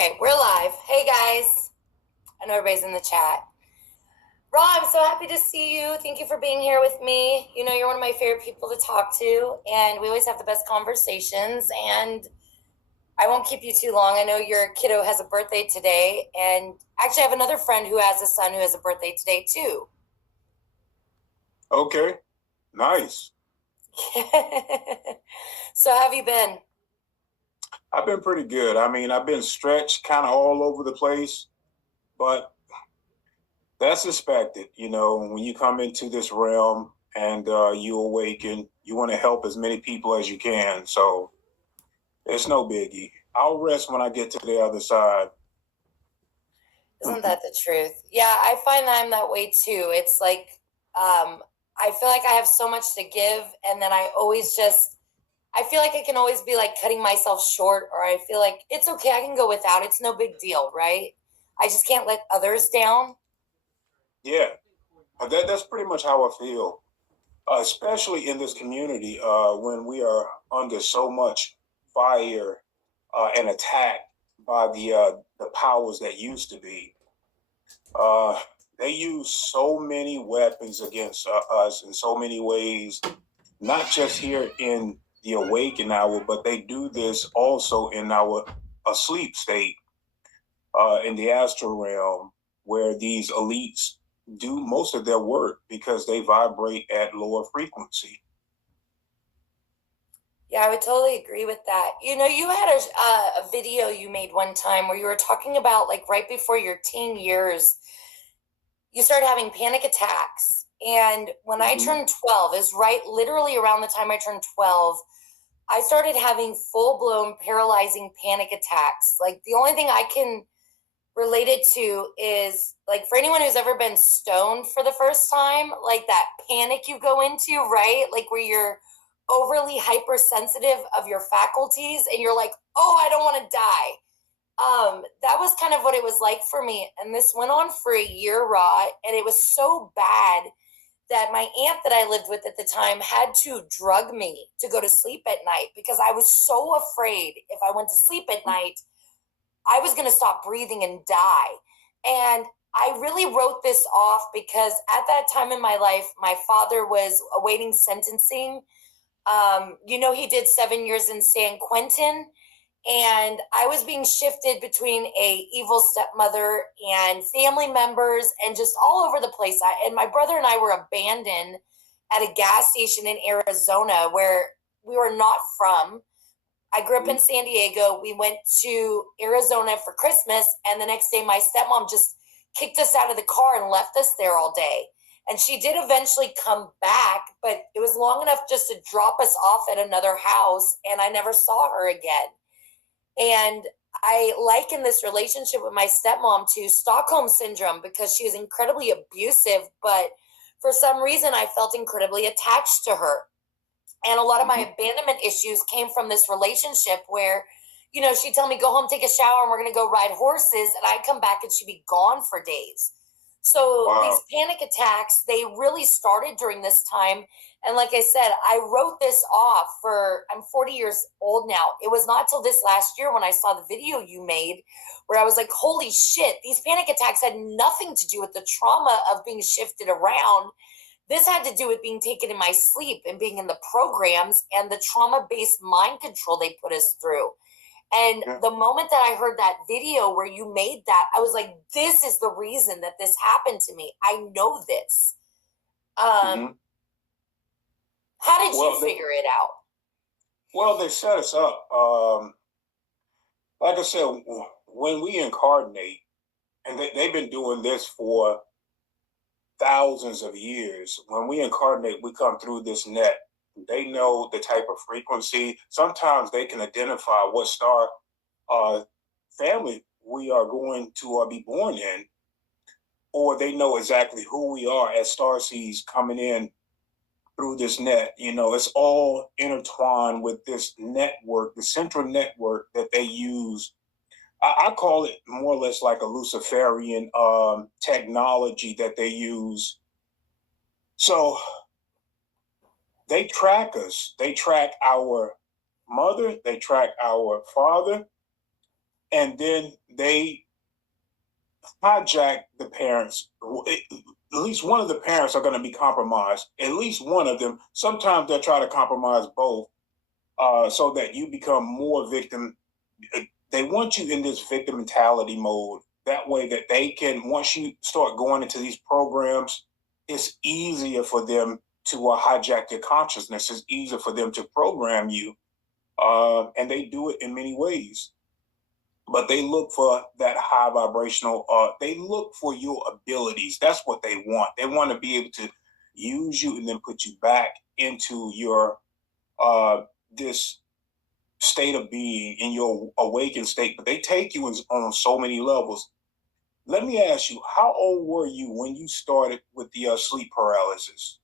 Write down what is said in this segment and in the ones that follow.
Okay, we're live. Hey guys. I know everybody's in the chat. Rob, I'm so happy to see you. Thank you for being here with me. You know, you're one of my favorite people to talk to, and we always have the best conversations. And I won't keep you too long. I know your kiddo has a birthday today, and actually, I have another friend who has a son who has a birthday today, too. Okay, nice. So, how have you been? I've been pretty good. I mean, I've been stretched kind of all over the place, but that's expected. You know, when you come into this realm and you awaken, you want to help as many people as you can. So it's no biggie. I'll rest when I get to the other side. Isn't that the truth? Yeah, I find that I'm that way too. It's like, I feel like I have so much to give, and then I feel like I can always be like cutting myself short, or I feel like it's okay, I can go without. It's no big deal, right? I just can't let others down. Yeah, that's pretty much how I feel, especially in this community when we are under so much fire and attack by the powers that used to be. Uh, they use so many weapons against us in so many ways, not just here in the awakened hour, but they do this also in our asleep state, in the astral realm, where these elites do most of their work because they vibrate at lower frequency. Yeah, I would totally agree with that. You know, you had a video you made one time where you were talking about like right before your teen years, you started having panic attacks. And when I turned 12, is right literally around the time I turned 12, I started having full blown paralyzing panic attacks. Like the only thing I can relate it to is like for anyone who's ever been stoned for the first time, like that panic you go into, right? Like where you're overly hypersensitive of your faculties and you're like, oh, I don't want to die. That was kind of what it was like for me. And this went on for a year, Raw, and it was so bad that my aunt that I lived with at the time had to drug me to go to sleep at night because I was so afraid if I went to sleep at night, I was going to stop breathing and die. And I really wrote this off because at that time in my life, my father was awaiting sentencing. You know, he did 7 years in San Quentin, and I was being shifted between a evil stepmother and family members and just all over the place. And my brother and I were abandoned at a gas station in Arizona where we were not from. I grew up in San Diego. We went to Arizona for Christmas, and the next day my stepmom just kicked us out of the car and left us there all day. And she did eventually come back, but it was long enough just to drop us off at another house, and I never saw her again. And I liken this relationship with my stepmom to Stockholm syndrome because she was incredibly abusive, but for some reason I felt incredibly attached to her. And a lot of my abandonment issues came from this relationship where, you know, she'd tell me, go home, take a shower, and we're going to go ride horses. And I'd come back and she'd be gone for days. So these panic attacks, they really started during this time. And like I said, I wrote this off I'm 40 years old now. It was not till this last year when I saw the video you made where I was like, holy shit, these panic attacks had nothing to do with the trauma of being shifted around. This had to do with being taken in my sleep and being in the programs and the trauma-based mind control they put us through. And the moment that I heard that video where you made that, I was like, this is the reason that this happened to me. I know this. How did you figure it out? Well, they set us up. Like I said, when we incarnate, and they've been doing this for thousands of years. When we incarnate, we come through this net. They know the type of frequency. Sometimes they can identify what star family we are going to be born in, or they know exactly who we are as star seeds coming in through this net. You know, it's all intertwined with this network, the central network that they use. I call it more or less like a Luciferian technology that they use. So they track us. They track our mother. They track our father. And then they hijack the parents. At least one of the parents are going to be compromised. At least one of them. Sometimes they'll try to compromise both, so that you become more victim. They want you in this victim mentality mode. That way, that they can, once you start going into these programs, it's easier for them to hijack your consciousness. It's easier for them to program you, and they do it in many ways. But they look for that high vibrational. They look for your abilities. That's what they want. They want to be able to use you and then put you back into your this state of being, in your awakened state. But they take you on so many levels. Let me ask you, how old were you when you started with the sleep paralysis?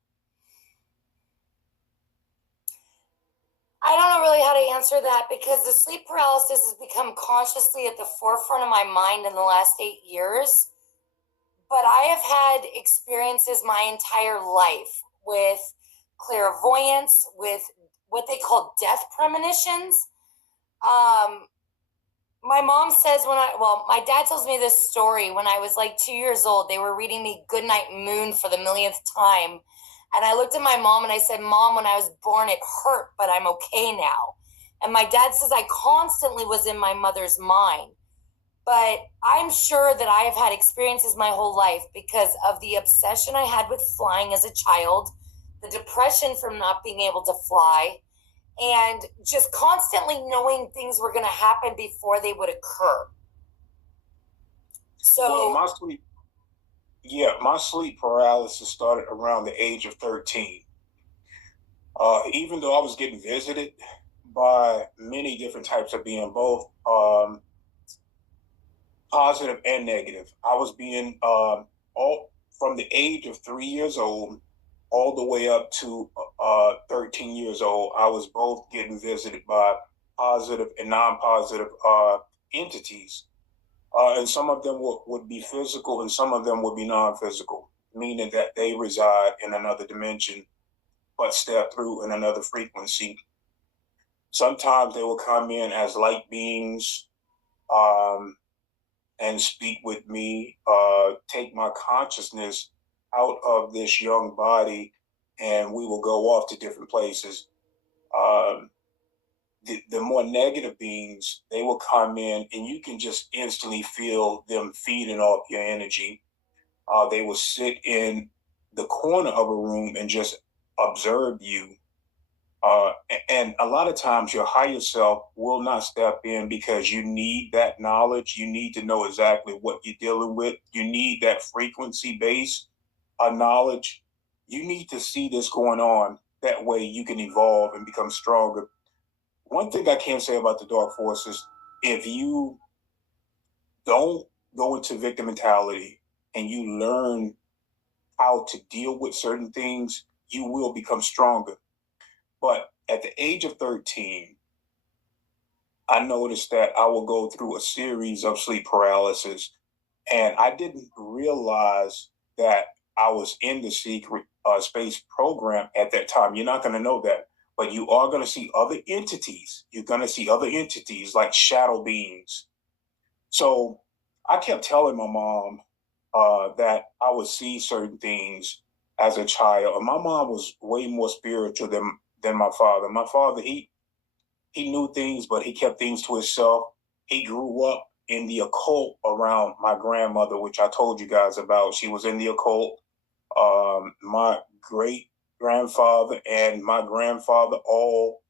I don't know really how to answer that because the sleep paralysis has become consciously at the forefront of my mind in the last 8 years. But I have had experiences my entire life with clairvoyance, with what they call death premonitions. My mom says my dad tells me this story when I was like 2 years old. They were reading me Goodnight Moon for the millionth time. And I looked at my mom and I said, Mom, when I was born, it hurt, but I'm okay now. And my dad says I constantly was in my mother's mind. But I'm sure that I have had experiences my whole life because of the obsession I had with flying as a child, the depression from not being able to fly, and just constantly knowing things were going to happen before they would occur. So, Well, my sleep paralysis started around the age of 13. Even though I was getting visited by many different types of being, both positive and negative. I was being all from the age of 3 years old all the way up to 13 years old. I was both getting visited by positive and non-positive entities, and some of them would be physical, and some of them would be non-physical, meaning that they reside in another dimension, but step through in another frequency. Sometimes they will come in as light beings. And speak with me, take my consciousness out of this young body, and we will go off to different places. Um, the more negative beings, they will come in, and you can just instantly feel them feeding off your energy. They will sit in the corner of a room and just observe you. And a lot of times your higher self will not step in because you need that knowledge. You need to know exactly what you're dealing with. You need that frequency base knowledge. You need to see this going on. That way you can evolve and become stronger. One thing I can say about the dark forces, if you don't go into victim mentality and you learn how to deal with certain things, you will become stronger. But at the age of 13, I noticed that I will go through a series of sleep paralysis, and I didn't realize that I was in the secret space program at that time. You're not going to know that, but you are going to see other entities. You're going to see other entities like shadow beings. So I kept telling my mom that I would see certain things as a child. And my mom was way more spiritual than my father. My father, he knew things, but he kept things to himself. He grew up in the occult around my grandmother, which I told you guys about. She was in the occult. My great grandfather and my grandfather all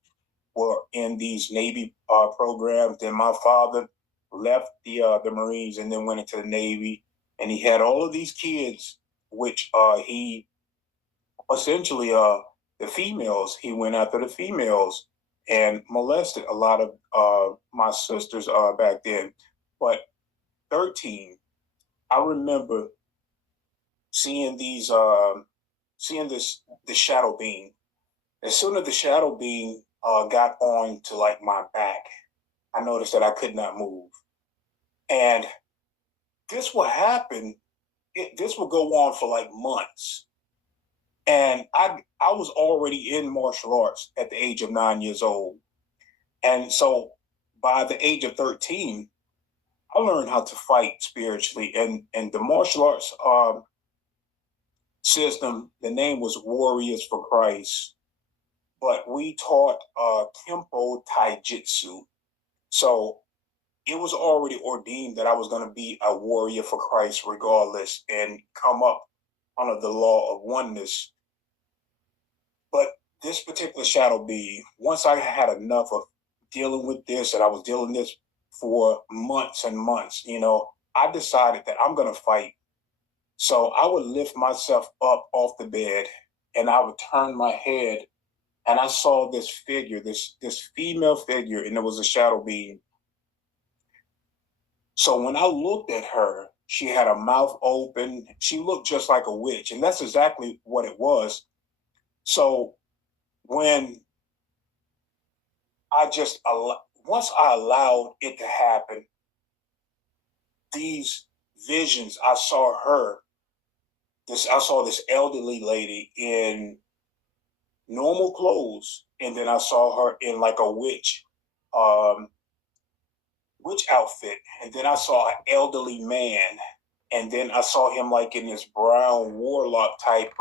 were in these Navy programs. Then my father left the Marines and then went into the Navy, and he had all of these kids, which he essentially the females. He went after the females and molested a lot of my sisters back then. But 13, I remember seeing seeing this shadow being. As soon as the shadow being got on to like my back, I noticed that I could not move. And this what happened. This would go on for like months. And I was already in martial arts at the age of 9 years old. And so by the age of 13, I learned how to fight spiritually, and the martial arts system. The name was Warriors for Christ, but we taught Kempo Taijutsu. So it was already ordained that I was going to be a warrior for Christ regardless and come up under the law of oneness. But this particular shadow being, once I had enough of dealing with this, and I was dealing this for months and months, I decided that I'm going to fight. So I would lift myself up off the bed and I would turn my head and I saw this figure, this female figure, and it was a shadow being. So when I looked at her, she had a mouth open. She looked just like a witch, and that's exactly what it was. So when once I allowed it to happen, these visions, I saw this elderly lady in normal clothes, and then I saw her in like a um, witch outfit, and then I saw an elderly man, and then I saw him like in this brown warlock type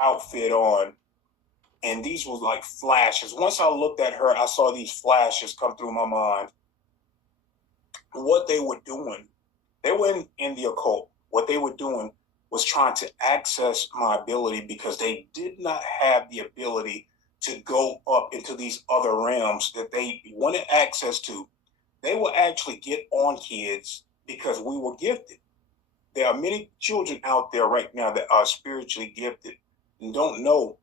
outfit on, and these was like flashes. Once I looked at her, I saw these flashes come through my mind. What they were doing, they weren't in the occult. What they were doing was trying to access my ability because they did not have the ability to go up into these other realms that they wanted access to. They will actually get on kids because we were gifted. There are many children out there right now that are spiritually gifted and don't know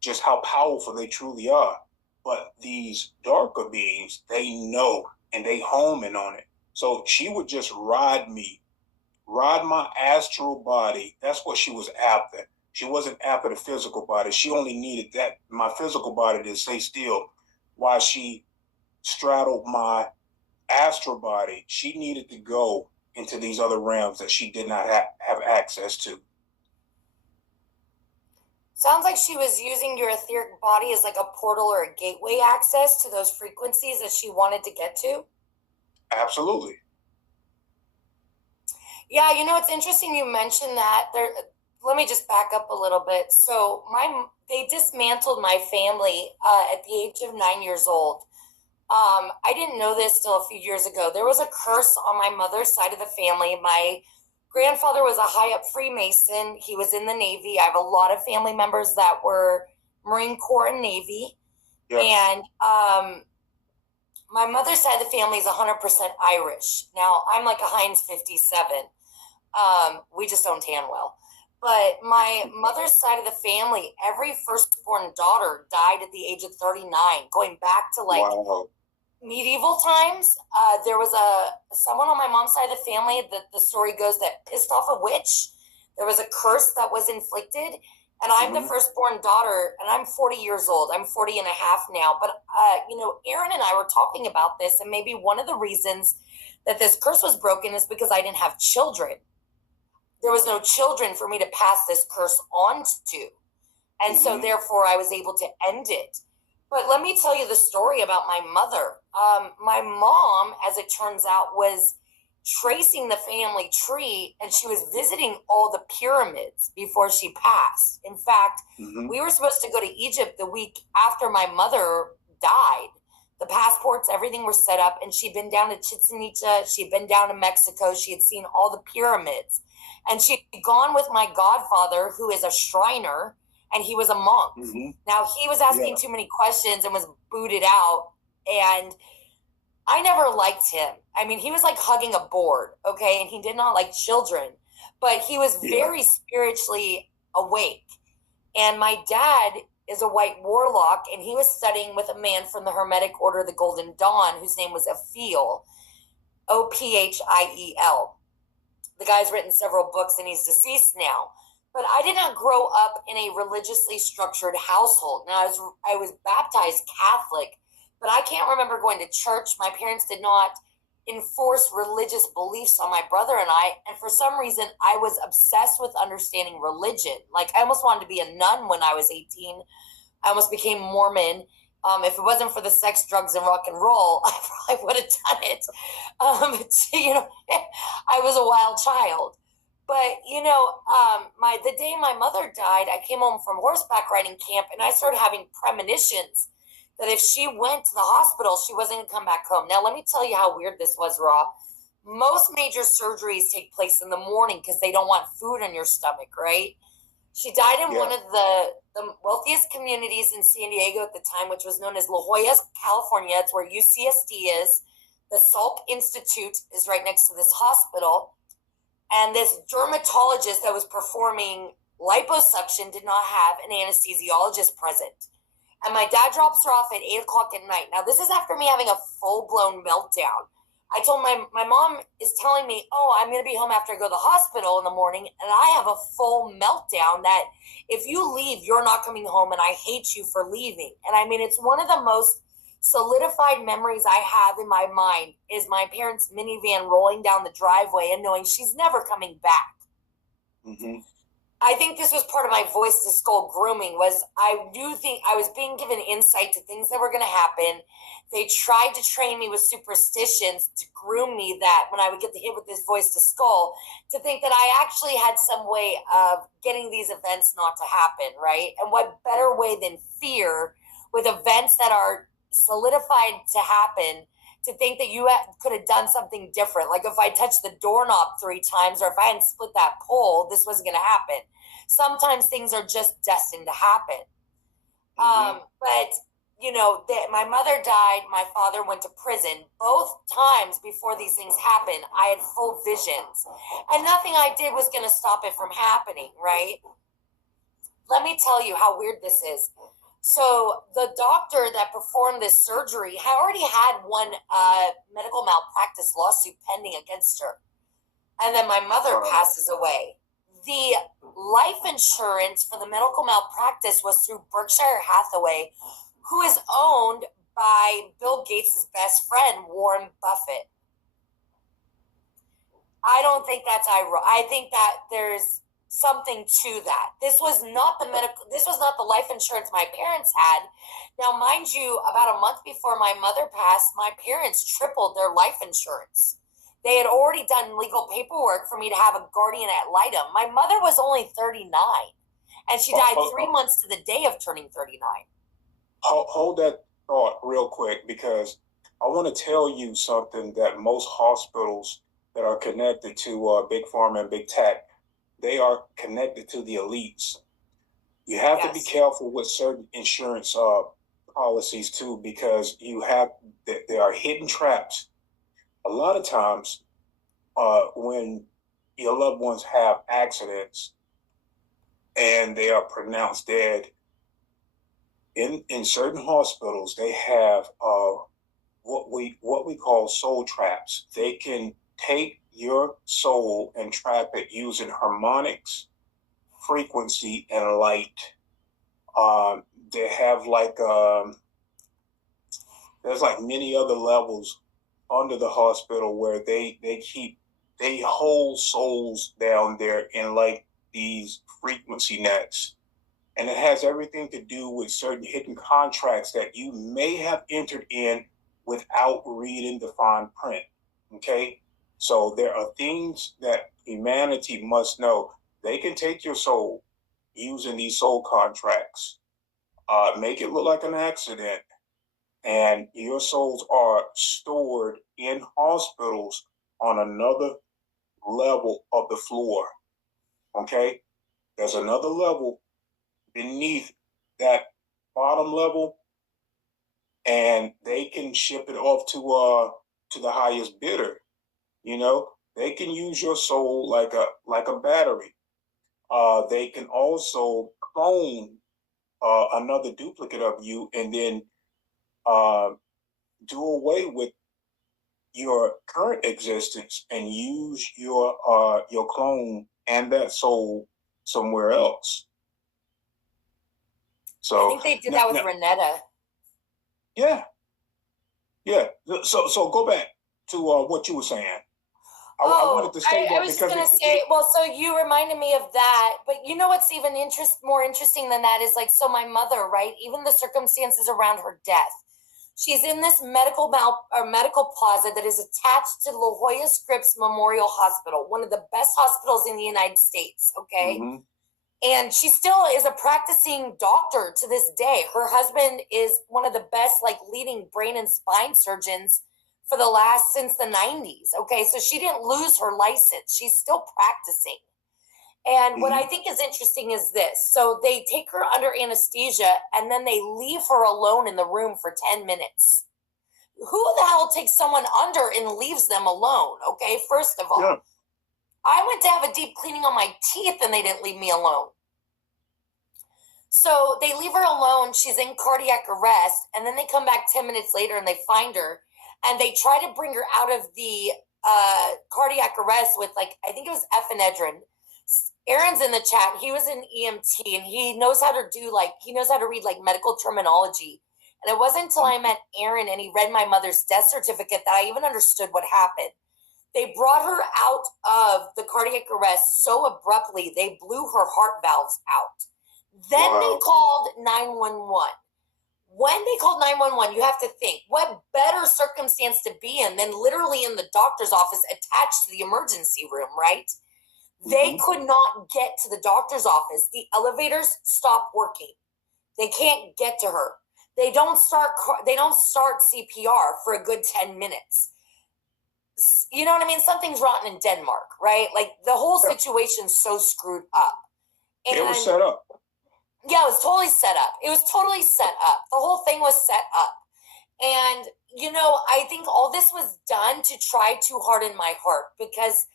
just how powerful they truly are. But these darker beings, they know and they home in on it. So she would just ride my astral body. That's what she was after. She wasn't after the physical body. She only needed my physical body to stay still while she straddled my astral body. She needed to go into these other realms that she did not have access to. Sounds like she was using your etheric body as like a portal or a gateway access to those frequencies that she wanted to get to. Absolutely. Yeah, it's interesting you mentioned that. Let me just back up a little bit. So they dismantled my family at the age of 9 years old. I didn't know this till a few years ago. There was a curse on my mother's side of the family. My grandfather was a high up Freemason. He was in the Navy. I have a lot of family members that were Marine Corps and Navy. Yes. And my mother's side of the family is 100% Irish. Now, I'm like a Heinz 57. We just don't tan well. But my mother's side of the family, every firstborn daughter died at the age of 39, going back to like medieval times. There was someone on my mom's side of the family that the story goes that pissed off a witch. There was a curse that was inflicted. And I'm the firstborn daughter, and I'm 40 years old. I'm 40 and a half now. But, Aaron and I were talking about this, and maybe one of the reasons that this curse was broken is because I didn't have children. There was no children for me to pass this curse on to. And so, therefore, I was able to end it. But let me tell you the story about my mother. My mom, as it turns out, was tracing the family tree, and she was visiting all the pyramids before she passed. In fact, we were supposed to go to Egypt the week after my mother died. The passports, everything was set up, and she'd been down to Chichen Itza. She'd been down to Mexico. She had seen all the pyramids. And she'd gone with my godfather, who is a Shriner, and he was a monk. Now, he was asking too many questions and was booted out, and I never liked him. I mean, he was like hugging a board, okay? And he did not like children, but he was very spiritually awake. And my dad is a white warlock, and he was studying with a man from the Hermetic Order of the Golden Dawn, whose name was Ophiel, Ophiel. The guy's written several books, and he's deceased now. But I did not grow up in a religiously structured household. Now, I was baptized Catholic, but I can't remember going to church. My parents did not enforce religious beliefs on my brother and I. And for some reason, I was obsessed with understanding religion. Like, I almost wanted to be a nun when I was 18. I almost became Mormon. If it wasn't for the sex, drugs, and rock and roll, I probably would have done it. I was a wild child. But the day my mother died, I came home from horseback riding camp, and I started having premonitions that if she went to the hospital, she wasn't going to come back home. Now, let me tell you how weird this was, Raw. Most major surgeries take place in the morning because they don't want food in your stomach, right? She died in one of the wealthiest communities in San Diego at the time, which was known as La Jolla, California. It's where UCSD is. The Salk Institute is right next to this hospital. And this dermatologist that was performing liposuction did not have an anesthesiologist present. And my dad drops her off at 8 o'clock at night. Now, this is after me having a full-blown meltdown. I told my mom is telling me, oh, I'm going to be home after I go to the hospital in the morning. And I have a full meltdown that if you leave, you're not coming home. And I hate you for leaving. And I mean, it's one of the most solidified memories I have in my mind is my parents' minivan rolling down the driveway and knowing she's never coming back. Mm-hmm. I think this was part of my voice to skull grooming. Was I do think I was being given insight to things that were going to happen. They tried to train me with superstitions to groom me that when I would get the hit with this voice to skull, to think that I actually had some way of getting these events not to happen, right? And what better way than fear with events that are solidified to happen, to think that you could have done something different. Like if I touched the doorknob 3 times or if I hadn't split that pole, this wasn't going to happen. Sometimes things are just destined to happen. Mm-hmm. But my mother died. My father went to prison. Both times before these things happened, I had full visions. And nothing I did was going to stop it from happening, right? Let me tell you how weird this is. So the doctor that performed this surgery already had one medical malpractice lawsuit pending against her. And then my mother passes away. The life insurance for the medical malpractice was through Berkshire Hathaway, who is owned by Bill Gates' best friend, Warren Buffett. I don't think that's ironic. I think that there's something to that. This was not the life insurance my parents had. Now, mind you, about a month before my mother passed, my parents tripled their life insurance. They had already done legal paperwork for me to have a guardian ad litem. My mother was only 39, and she died 3 months to the day of turning 39. Hold that thought real quick, because I want to tell you something that most hospitals that are connected to Big Pharma and Big Tech, they are connected to the elites. You have to be careful with certain insurance policies too, because there are hidden traps. A lot of times when your loved ones have accidents and they are pronounced dead, in certain hospitals, they have what we call soul traps. They can take your soul and trap it using harmonics, frequency, and light. They have there's like many other levels under the hospital where they hold souls down there in like these frequency nets. And it has everything to do with certain hidden contracts that you may have entered in without reading the fine print. Okay? So there are things that humanity must know. They can take your soul using these soul contracts, make it look like an accident, and your souls are stored in hospitals on another level of the floor. Okay? There's another level beneath that bottom level, and they can ship it off to the highest bidder. They can use your soul like a battery. They can also clone another duplicate of you and then do away with your current existence and use your clone and that soul somewhere else. So I think they did that with Renetta. Yeah. So go back to what you were saying. I wanted to say I that was just because gonna say, well, so you reminded me of that, but you know what's even more interesting than that is like, so my mother, right? Even the circumstances around her death. She's in this medical plaza that is attached to La Jolla Scripps Memorial Hospital, one of the best hospitals in the United States. Okay. Mm-hmm. And she still is a practicing doctor to this day. Her husband is one of the best, like, leading brain and spine surgeons for the last since the 90s. Okay, so she didn't lose her license. She's still practicing. And what I think is interesting is this. So they take her under anesthesia and then they leave her alone in the room for 10 minutes. Who the hell takes someone under and leaves them alone? Okay, first of all, Yeah. I went to have a deep cleaning on my teeth and they didn't leave me alone. So they leave her alone. She's in cardiac arrest. And then they come back 10 minutes later and they find her. And they try to bring her out of the cardiac arrest with, like, I think it was epinephrine. Aaron's in the chat. He was an EMT and he knows how to read like medical terminology. And it wasn't until I met Aaron and he read my mother's death certificate that I even understood what happened. They brought her out of the cardiac arrest so abruptly, they blew her heart valves out. Then they called 911. When they called 911, you have to think, what better circumstance to be in than literally in the doctor's office attached to the emergency room, right? They could not get to the doctor's office. The elevators stopped working. They can't get to her. They don't start CPR for a good 10 minutes. You know what I mean? Something's rotten in Denmark, right? Like, the whole situation's so screwed up. And it was set up. Yeah, it was totally set up. It was totally set up. The whole thing was set up. And, I think all this was done to try to harden my heart, because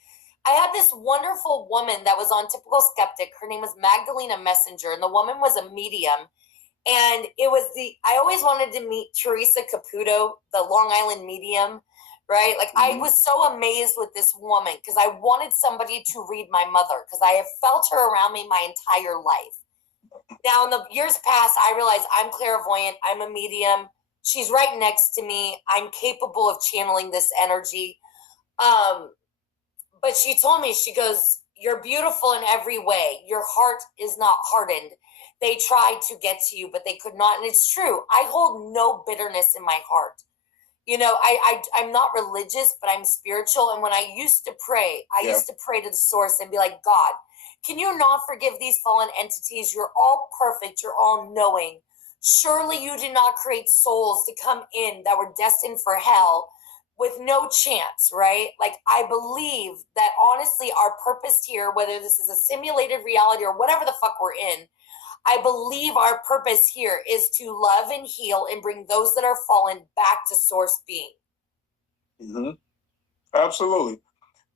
I had this wonderful woman that was on Typical Skeptic. Her name was Magdalena Messenger, and the woman was a medium. And I always wanted to meet Teresa Caputo, the Long Island medium, right? Like, I was so amazed with this woman because I wanted somebody to read my mother because I have felt her around me my entire life. Now, in the years past, I realized I'm clairvoyant. I'm a medium. She's right next to me. I'm capable of channeling this energy. But she told me, she goes, "You're beautiful in every way. Your heart is not hardened. They tried to get to you, but they could not." And it's true. I hold no bitterness in my heart. I'm not religious, but I'm spiritual. And when I used to pray, I used to pray to the source and be like, "God, can you not forgive these fallen entities? You're all perfect. You're all knowing. Surely you did not create souls to come in that were destined for hell with no chance," right? Like, I believe that honestly, our purpose here, whether this is a simulated reality or whatever the fuck we're in, I believe our purpose here is to love and heal and bring those that are fallen back to source being. Absolutely.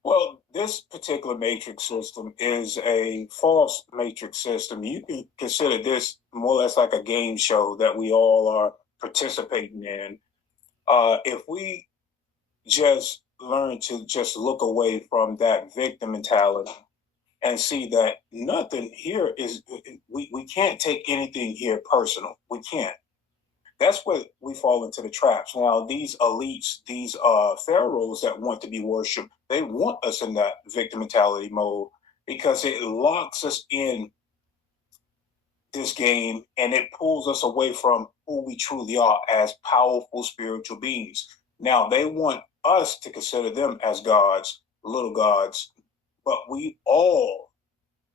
Well, this particular matrix system is a false matrix system. You can consider this more or less like a game show that we all are participating in. If we just learn to just look away from that victim mentality and see that nothing here we can't take anything here personal. We can't. That's where we fall into the traps. Now, these elites, these pharaohs that want to be worshipped, they want us in that victim mentality mode because it locks us in this game and it pulls us away from who we truly are as powerful spiritual beings. Now, they want us to consider them as gods, little gods, but we all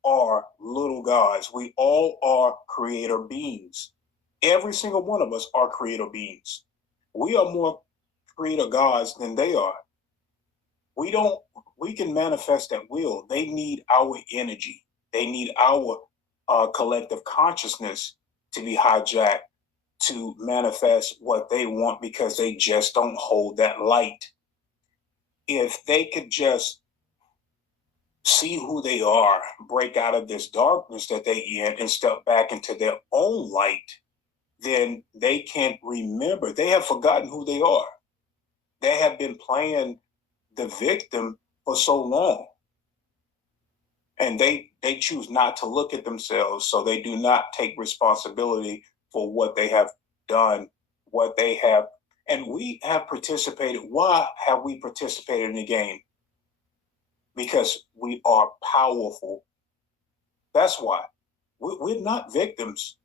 are little gods. We all are creator beings. Every single one of us are creator beings. We are more creator gods than they are. We can manifest at will. They need our energy. They need our collective consciousness to be hijacked to manifest what they want because they just don't hold that light. If they could just see who they are, break out of this darkness that they in and step back into their own light, then they can't remember. They have forgotten who they are. They have been playing the victim for so long. And they choose not to look at themselves, so they do not take responsibility for what they have done, what they have. And we have participated. Why have we participated in the game? because we are powerful. That's why we're not victims,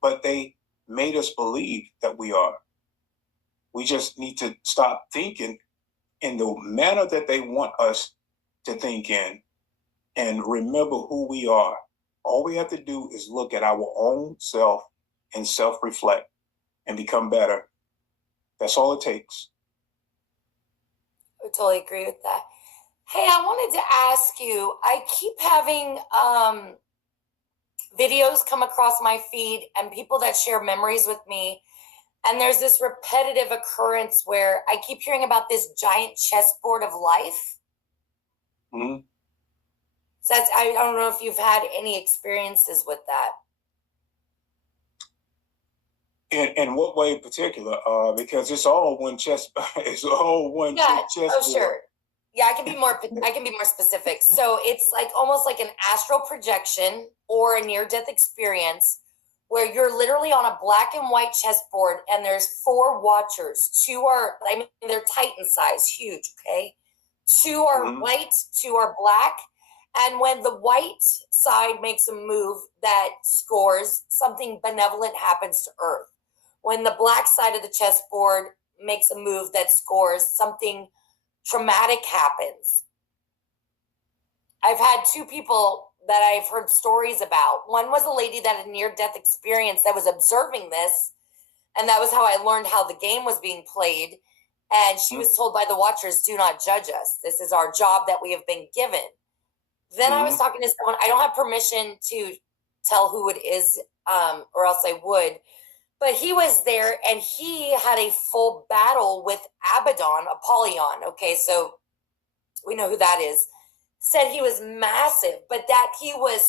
but they made us believe that we are. We just need to stop thinking in the manner that they want us to think in and remember who we are. All we have to do is look at our own self and self reflect and become better. That's all it takes. I totally agree with that. Hey, I wanted to ask you, I keep having videos come across my feed and people that share memories with me. And there's this repetitive occurrence where I keep hearing about this giant chessboard of life. Mm-hmm. So I don't know if you've had any experiences with that. In what way in particular? Because it's all one chess. It's all one chessboard. Oh, sure. Yeah, I can be more specific. So it's like almost like an astral projection or a near-death experience where you're literally on a black and white chessboard and there's 4 watchers. 2 are, I mean, they're Titan size, huge, okay? 2 are white, 2 are black. And when the white side makes a move that scores, something benevolent happens to Earth. When the black side of the chessboard makes a move that scores, something traumatic happens. I've had 2 people that I've heard stories about. One was a lady that had a near-death experience that was observing this, and that was how I learned how the game was being played. And she was told by the watchers, do not judge us. This is our job that we have been given. Then I was talking to someone, I don't have permission to tell who it is, or else I would. But he was there and he had a full battle with Apollyon. Okay, so we know who that is. Said he was massive, but that he was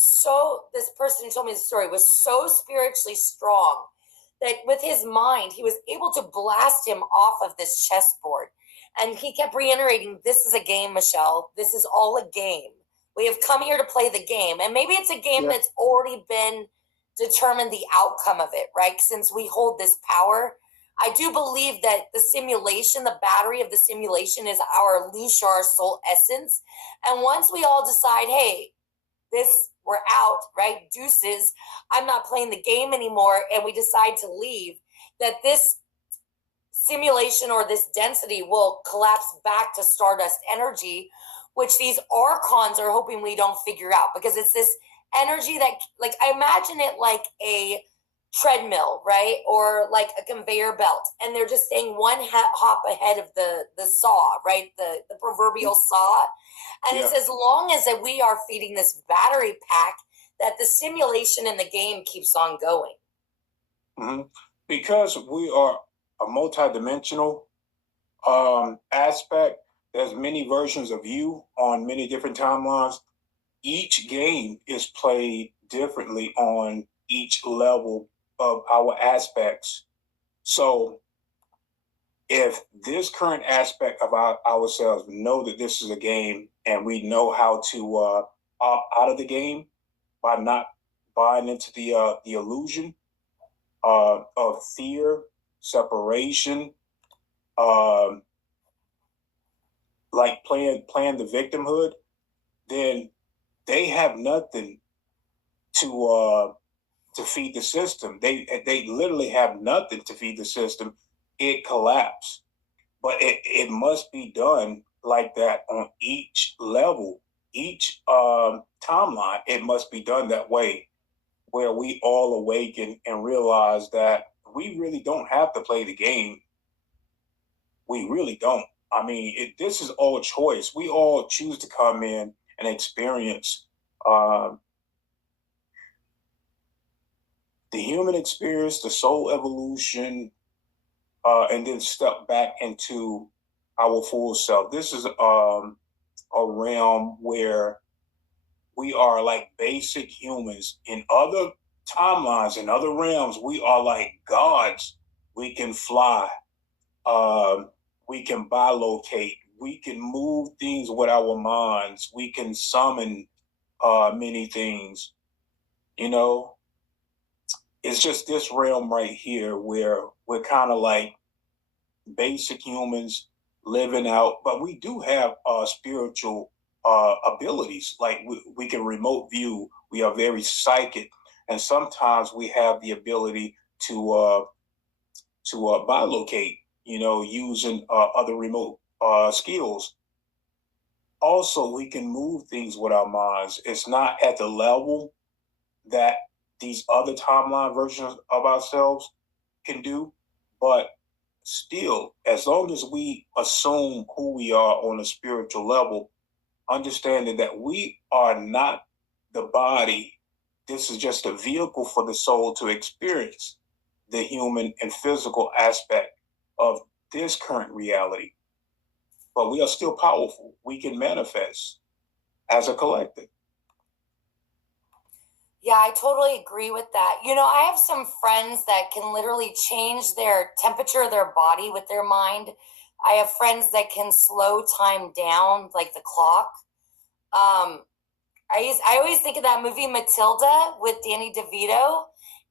this person who told me the story was so spiritually strong that with his mind, he was able to blast him off of this chessboard. And he kept reiterating, this is a game, Michelle. This is all a game. We have come here to play the game. And maybe it's a game that's already been determined the outcome of it, right? Since we hold this power, I do believe that the simulation, the battery of the simulation is our Lucia, our soul essence. And once we all decide, hey, we're out, right? Deuces, I'm not playing the game anymore, and we decide to leave, that this simulation or this density will collapse back to stardust energy, which these archons are hoping we don't figure out, because it's this energy that, like, I imagine it like a treadmill, right? Or like a conveyor belt, and they're just staying one hop ahead of the saw, right? The proverbial saw. And it's as long as that we are feeding this battery pack that the simulation in the game keeps on going. Because we are a multidimensional aspect, there's many versions of you on many different timelines. Each game is played differently on each level of our aspects. So if this current aspect of ourselves know that this is a game and we know how to opt out of the game by not buying into the illusion of fear, separation, like playing the victimhood, then they have nothing to feed the system. They literally have nothing to feed the system. It collapsed. But it must be done like that on each level, each timeline. It must be done that way, where we all awaken and realize that we really don't have to play the game. We really don't. I mean, this is all choice. We all choose to come in and experience the human experience, the soul evolution, and then step back into our full self. This is a realm where we are like basic humans. In other timelines, in other realms, we are like gods. We can fly. We can bilocate. We can move things with our minds. We can summon many things. You know, it's just this realm right here where we're kind of like basic humans living out, but we do have spiritual abilities. Like we can remote view. We are very psychic, and sometimes we have the ability to bilocate. Using other remote skills. Also, we can move things with our minds. It's not at the level that these other timeline versions of ourselves can do, but still, as long as we assume who we are on a spiritual level, understanding that we are not the body, this is just a vehicle for the soul to experience the human and physical aspect of this current reality. But we are still powerful. We can manifest as a collective. Yeah, I totally agree with that. I have some friends that can literally change their temperature of their body with their mind. I have friends that can slow time down, like the clock. Um, I always think of that movie Matilda with Danny DeVito,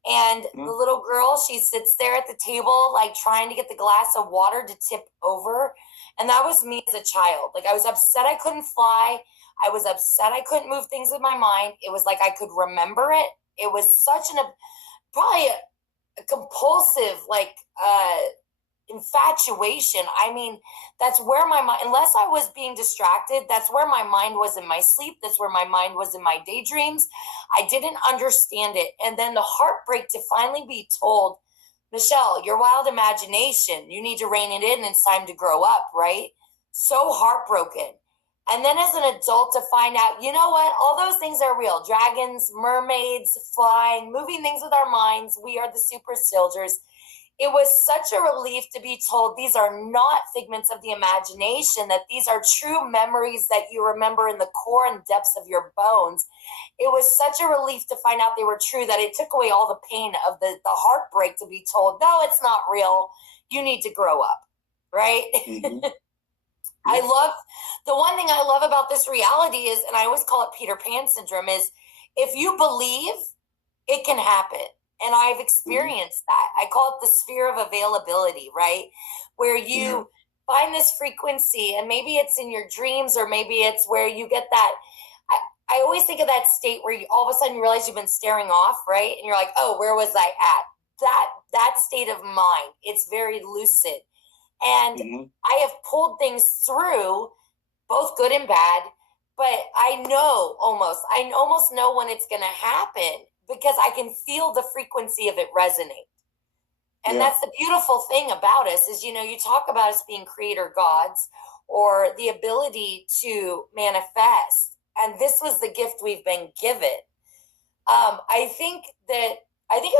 and the little girl, she sits there at the table like trying to get the glass of water to tip over, and that was me as a child. Like I was upset I couldn't fly. I was upset I couldn't move things with my mind. It was like I could remember it. It was such probably a compulsive infatuation. I mean, that's where my mind, unless I was being distracted, that's where my mind was in my sleep. That's where my mind was in my daydreams. I didn't understand it. And then the heartbreak to finally be told, Michelle, your wild imagination, you need to rein it in. It's time to grow up, right? So heartbroken. And then as an adult to find out, you know what? All those things are real. Dragons, mermaids, flying, moving things with our minds. We are the super soldiers. It was such a relief to be told these are not figments of the imagination, that these are true memories that you remember in the core and depths of your bones. It was such a relief to find out they were true that it took away all the pain of the heartbreak to be told, no, it's not real. You need to grow up, right? Mm-hmm. I love, the one thing I love about this reality is, and I always call it Peter Pan syndrome, is if you believe, it can happen. And I've experienced that. I call it the sphere of availability, right? Where you find this frequency, and maybe it's in your dreams, or maybe it's where you get that. I always think of that state where you all of a sudden you realize you've been staring off, right? And you're like, oh, where was I at? That state of mind, it's very lucid. And I have pulled things through, both good and bad, but I almost know when it's going to happen, because I can feel the frequency of it resonate. And that's the beautiful thing about us is, you talk about us being creator gods, or the ability to manifest. And this was the gift we've been given. I think it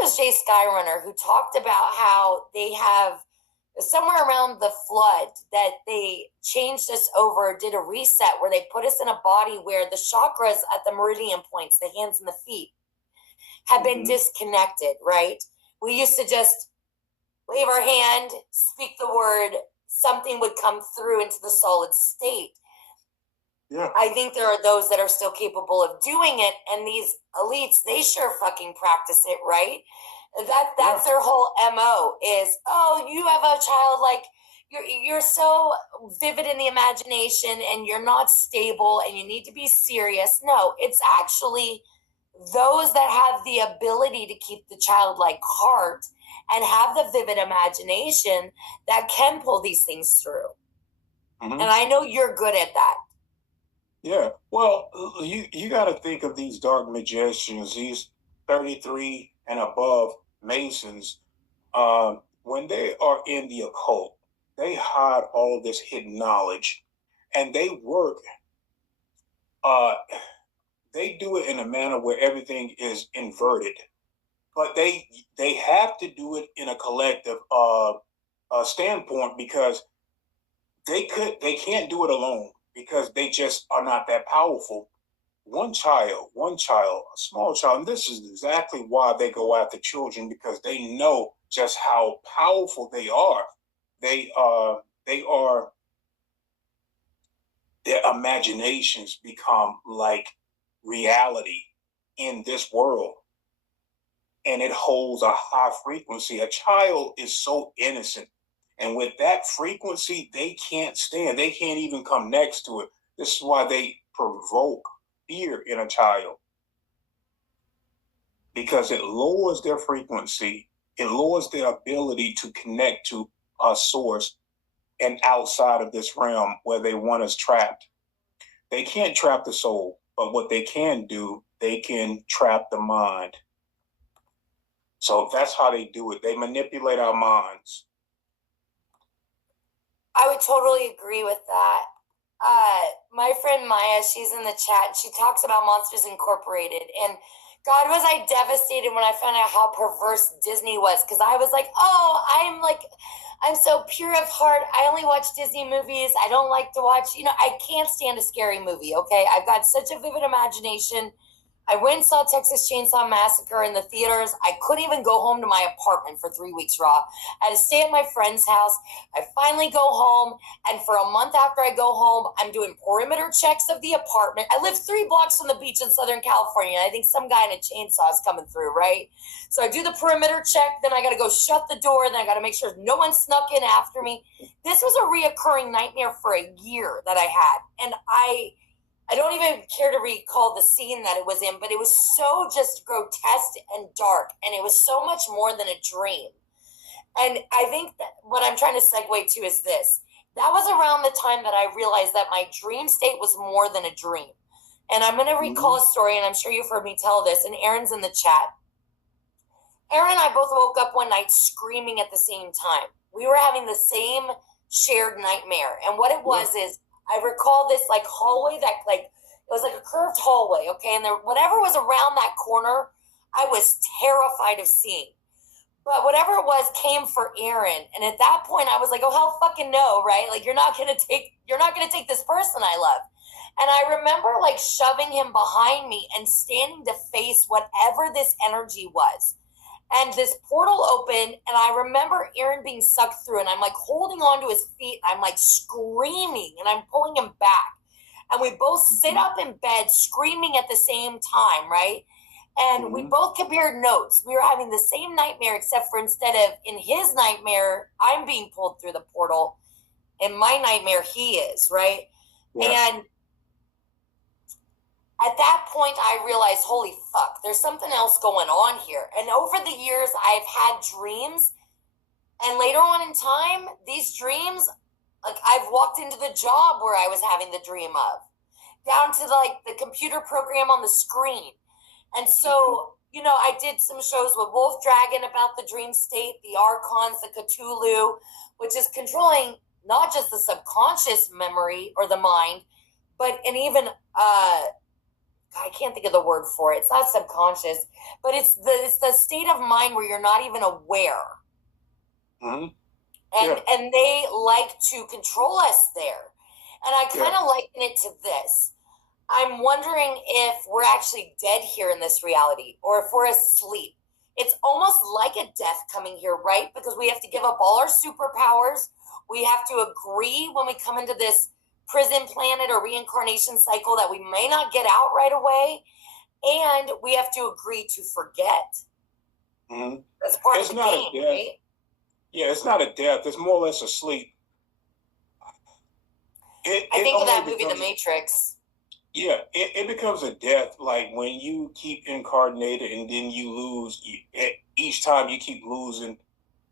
was Jay Skyrunner who talked about how they have somewhere around the flood that they changed us over, did a reset where they put us in a body where the chakras at the meridian points, the hands and the feet, have been disconnected, right? We used to just wave our hand, speak the word, something would come through into the solid state. Yeah. I think there are those that are still capable of doing it, and these elites, they sure fucking practice it, right? That's their whole MO is, oh, you have a child, like you're so vivid in the imagination and you're not stable and you need to be serious. No, it's actually those that have the ability to keep the childlike heart and have the vivid imagination that can pull these things through. And I know you're good at that. Yeah. Well, you got to think of these dark magicians, these 33 and above Masons. When they are in the occult, they hide all this hidden knowledge, and they work. They do it in a manner where everything is inverted, but they have to do it in a collective standpoint, because they can't do it alone, because they just are not that powerful. One child, a small child, and this is exactly why they go after children, because they know just how powerful they are. Their imaginations become like reality in this world, and it holds a high frequency. A child is so innocent, and with that frequency, they can't even come next to it. This is why they provoke fear in a child because it lowers their frequency. It lowers their ability to connect to a source and outside of this realm where they want us trapped. They can't trap the soul, but what they can do, they can trap the mind. So that's how they do it. They manipulate our minds. I would totally agree with that. My friend Maya, she's in the chat. She talks about Monsters Incorporated, and God, was I devastated when I found out how perverse Disney was, because I was I'm so pure of heart. I only watch Disney movies. I don't like to watch, I can't stand a scary movie, okay? I've got such a vivid imagination. I went and saw Texas Chainsaw Massacre in the theaters. I couldn't even go home to my apartment for 3 weeks raw. I had to stay at my friend's house. I finally go home, and for a month after I go home, I'm doing perimeter checks of the apartment. I live 3 blocks from the beach in Southern California, and I think some guy in a chainsaw is coming through, right? So I do the perimeter check, then I got to go shut the door, then I got to make sure no one snuck in after me. This was a reoccurring nightmare for a year that I had, and I don't even care to recall the scene that it was in, but it was so just grotesque and dark, and it was so much more than a dream. And I think that what I'm trying to segue to is this. That was around the time that I realized that my dream state was more than a dream. And I'm going to recall a story, and I'm sure you've heard me tell this, and Aaron's in the chat. Aaron and I both woke up one night screaming at the same time. We were having the same shared nightmare. And what it was is, I recall this hallway that it was like a curved hallway, okay? And there, whatever was around that corner, I was terrified of seeing. But whatever it was came for Aaron. And at that point I was like, oh, hell fucking no, right? Like, you're not gonna take this person I love. And I remember shoving him behind me and standing to face whatever this energy was. And this portal opened, and I remember Aaron being sucked through, and I'm holding onto his feet. I'm screaming, and I'm pulling him back. And we both sit up in bed screaming at the same time, right? And we both compared notes. We were having the same nightmare, except for instead of in his nightmare, I'm being pulled through the portal. In my nightmare, he is, right? Yeah. And at that point, I realized, holy fuck, there's something else going on here. And over the years, I've had dreams. And later on in time, these dreams, I've walked into the job where I was having the dream of, down to the computer program on the screen. And so, I did some shows with Wolf Dragon about the dream state, the Archons, the Cthulhu, which is controlling not just the subconscious memory or the mind, but even I can't think of the word for it. It's not subconscious, but it's the state of mind where you're not even aware. And they like to control us there. And I kind of liken it to this. I'm wondering if we're actually dead here in this reality, or if we're asleep. It's almost like a death coming here, right? Because we have to give up all our superpowers. We have to agree when we come into this prison planet or reincarnation cycle that we may not get out right away, and we have to agree to forget. That's part of the game, right? Yeah, it's not a death. It's more or less a sleep. I think of that movie, The Matrix. Yeah, it becomes a death, when you keep incarnated and then you lose. Each time you keep losing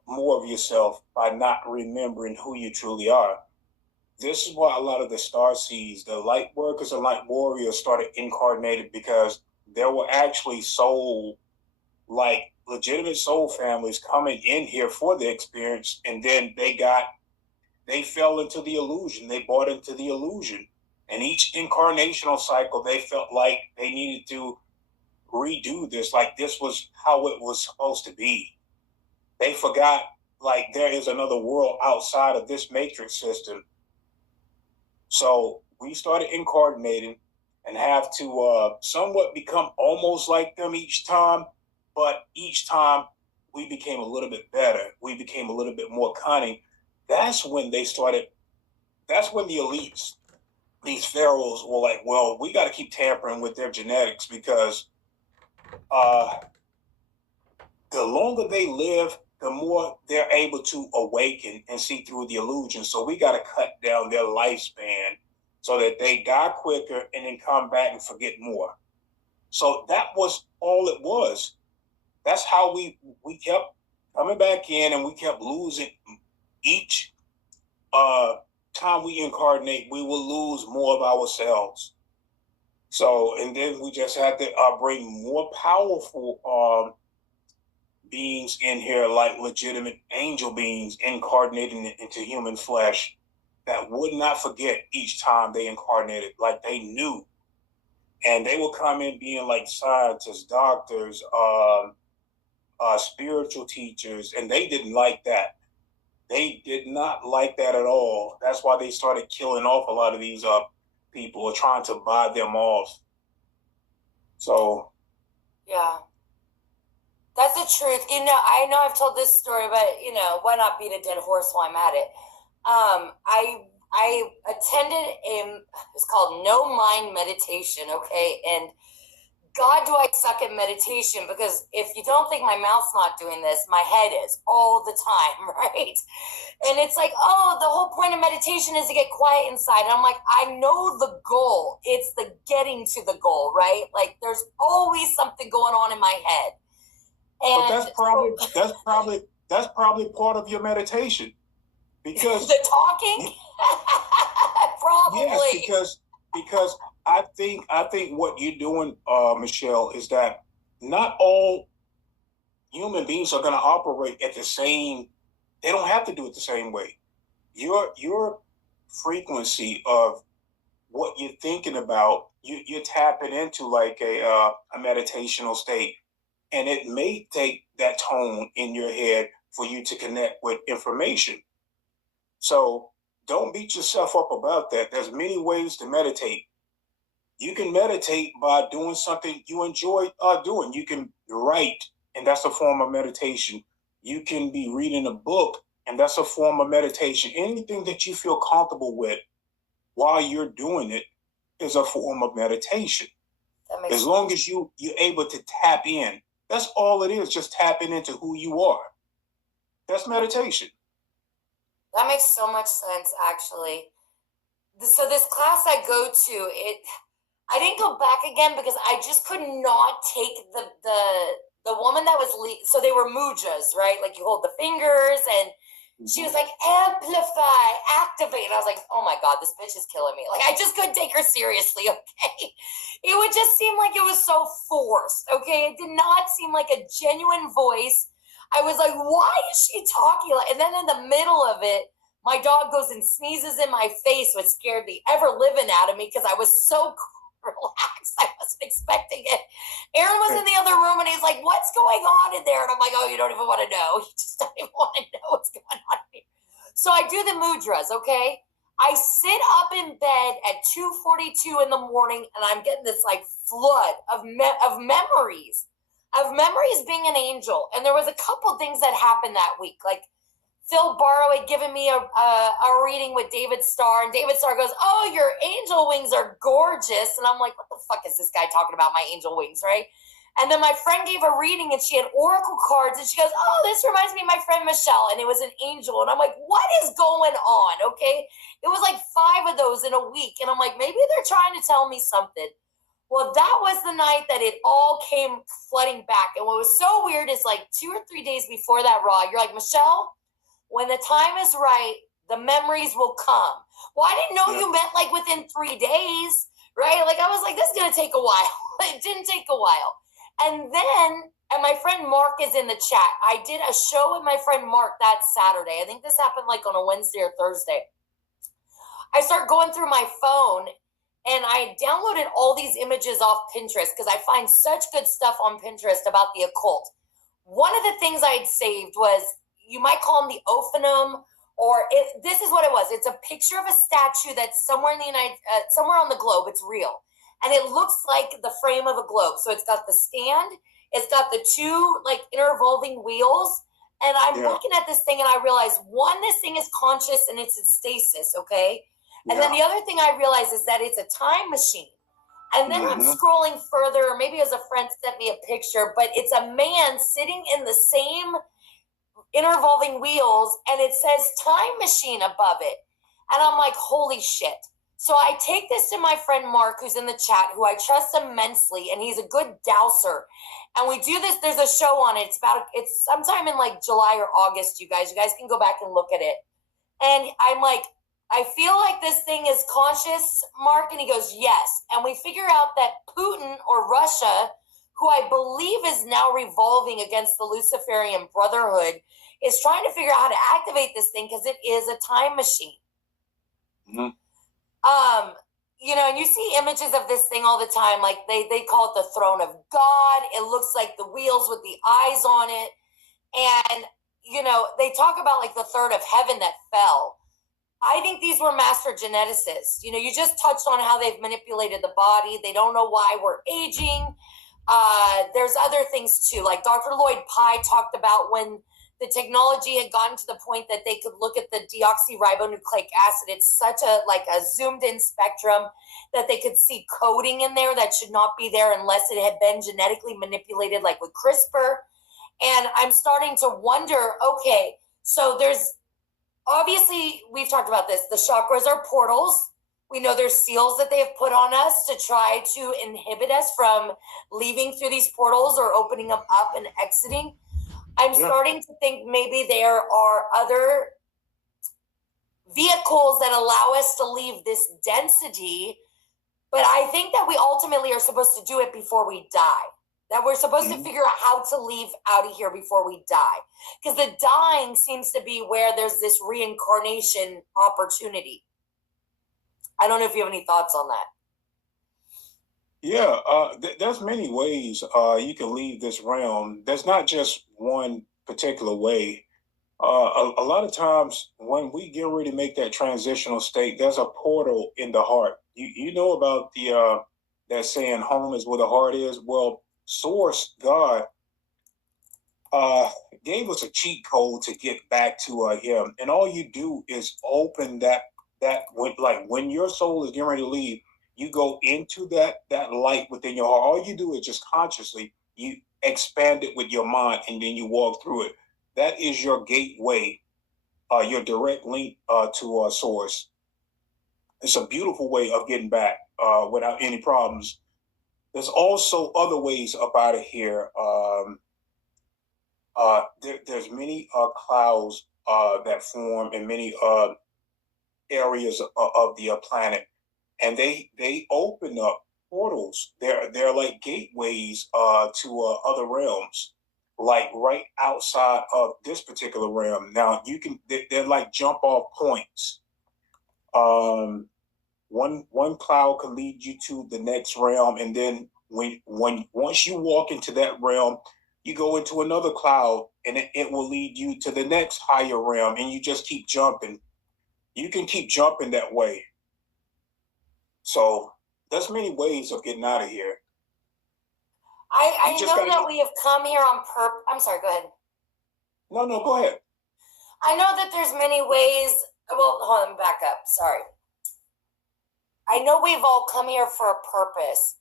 more of yourself by not remembering who you truly are. This is why a lot of the starseeds, the light workers and light warriors started incarnated, because there were actually legitimate soul families coming in here for the experience, and then they fell into the illusion. They bought into the illusion. And each incarnational cycle, they felt like they needed to redo this, like this was how it was supposed to be. They forgot, there is another world outside of this matrix system. So we started incarnating and have to somewhat become almost like them each time. But each time we became a little bit better. We became a little bit more cunning. That's when the elites, these pharaohs, were like, well, we got to keep tampering with their genetics, because the longer they live, the more they're able to awaken and see through the illusion. So we got to cut down their lifespan so that they die quicker and then come back and forget more. So that was all it was. That's how we kept coming back in, and we kept losing each time we incarnate. We will lose more of ourselves. So, and then we just had to bring more powerful beings in here, like legitimate angel beings incarnating into human flesh, that would not forget each time they incarnated, like they knew. And they would come in being like scientists, doctors, spiritual teachers, and they didn't like that. They did not like that at all. That's why they started killing off a lot of these people, or trying to buy them off. So, yeah, that's the truth. I know I've told this story, but why not beat a dead horse while I'm at it? I attended it's called No Mind Meditation, okay? And God, do I suck at meditation, because if you don't think my mouth's not doing this, my head is all the time, right? And it's like, oh, the whole point of meditation is to get quiet inside. And I'm like, I know the goal. It's the getting to the goal, right? Like, there's always something going on in my head. And but that's probably part of your meditation, because the talking. Probably. Yes, because I think what you're doing, Michelle, is that not all human beings are going to operate at the same. They don't have to do it the same way. Your frequency of what you're thinking about, you're tapping into like a meditational state, and it may take that tone in your head for you to connect with information. So don't beat yourself up about that. There's many ways to meditate. You can meditate by doing something you enjoy doing. You can write, and that's a form of meditation. You can be reading a book, and that's a form of meditation. Anything that you feel comfortable with while you're doing it is a form of meditation. As long as you're able to tap in, that's all it is, just tapping into who you are. That's meditation. That makes so much sense, actually. So this class I go to, I didn't go back again because I just could not take the woman that was so they were mujas, right? Like, you hold the fingers, and she was like, amplify, activate. And I was like, oh my God, this bitch is killing me. Like, I just couldn't take her seriously, okay? It would just seem like it was so forced, okay? It did not seem like a genuine voice. I was like, why is she talking like? And then in the middle of it, my dog goes and sneezes in my face, which scared the ever living out of me because I was so relaxed. I wasn't expecting it. Aaron was in the other room, and he's like, what's going on in there? And I'm like, oh, you don't even want to know. You just don't even want to know what's going on here. So I do the mudras, okay? I sit up in bed at 2:42 in the morning, and I'm getting this like flood of memories. Of memories being an angel. And there was a couple things that happened that week. Like, Phil Barrow had given me a reading with David Starr, and David Starr goes, oh, your angel wings are gorgeous. And I'm like, what the fuck is this guy talking about, my angel wings, right? And then my friend gave a reading, and she had oracle cards, and she goes, oh, this reminds me of my friend Michelle, and it was an angel. And I'm like, what is going on, okay? It was like 5 of those in a week, and I'm like, maybe they're trying to tell me something. Well, that was the night that it all came flooding back. And what was so weird is, like, 2 or 3 days before that raw, you're like, Michelle, when the time is right, the memories will come. Well, I didn't know you meant like within 3 days, right? Like, I was like, this is going to take a while. It didn't take a while. And then, and my friend Mark is in the chat. I did a show with my friend Mark that Saturday. I think this happened like on a Wednesday or Thursday. I start going through my phone, and I downloaded all these images off Pinterest because I find such good stuff on Pinterest about the occult. One of the things I had saved was, you might call them the Ophanum, or this is what it was. It's a picture of a statue that's somewhere in the somewhere on the globe. It's real. And it looks like the frame of a globe. So it's got the stand, it's got the 2 like intervolving wheels. And I'm looking at this thing, and I realize, one, this thing is conscious and it's in stasis, okay? And then the other thing I realize is that it's a time machine. And then I'm scrolling further, or maybe it was a friend sent me a picture, but it's a man sitting in the same intervolving wheels, and it says time machine above it. And I'm like, holy shit. So I take this to my friend Mark, who's in the chat, who I trust immensely, and he's a good dowser. And we do this. There's a show on it. It's sometime in like July or August. You guys can go back and look at it. And I'm like, I feel like this thing is conscious, Mark. And he goes, yes. And we figure out that Putin or Russia, who I believe is now revolving against the Luciferian Brotherhood, is trying to figure out how to activate this thing because it is a time machine. Mm-hmm. And you see images of this thing all the time. Like they call it the throne of God. It looks like the wheels with the eyes on it. And, they talk about like the third of heaven that fell. I think these were master geneticists. You just touched on how they've manipulated the body. They don't know why we're aging. There's other things too. Like Dr. Lloyd Pye talked about when the technology had gotten to the point that they could look at the deoxyribonucleic acid. It's such a zoomed in spectrum that they could see coding in there that should not be there unless it had been genetically manipulated, like with CRISPR. And I'm starting to wonder, okay, so there's obviously, we've talked about this. The chakras are portals. We know there's seals that they have put on us to try to inhibit us from leaving through these portals or opening them up and exiting. I'm starting to think maybe there are other vehicles that allow us to leave this density, but I think that we ultimately are supposed to do it before we die. That we're supposed to figure out how to leave out of here before we die. Because the dying seems to be where there's this reincarnation opportunity. I don't know if you have any thoughts on that. Yeah, there's many ways you can leave this realm. There's not just one particular way. A lot of times when we get ready to make that transitional state, there's a portal in the heart. You know about the that saying, home is where the heart is? Well, Source, God, gave us a cheat code to get back to him. And all you do is open that when your soul is getting ready to leave, you go into that light within your heart. All you do is just consciously you expand it with your mind, and then you walk through it. That is your gateway, your direct link to Source. It's a beautiful way of getting back without any problems. There's also other ways up out of here. There's many clouds that form in many areas of the planet, and they open up portals. They're like gateways to other realms, like right outside of this particular realm. Now they're like jump off points. One cloud can lead you to the next realm, and then once you walk into that realm, you go into another cloud, and it will lead you to the next higher realm, and you just keep jumping. You can keep jumping that way. So there's many ways of getting out of here. I know that we have come here on purpose. I'm sorry, go ahead. No, go ahead. I know that there's many ways. Well, hold on, back up. Sorry. I know we've all come here for a purpose.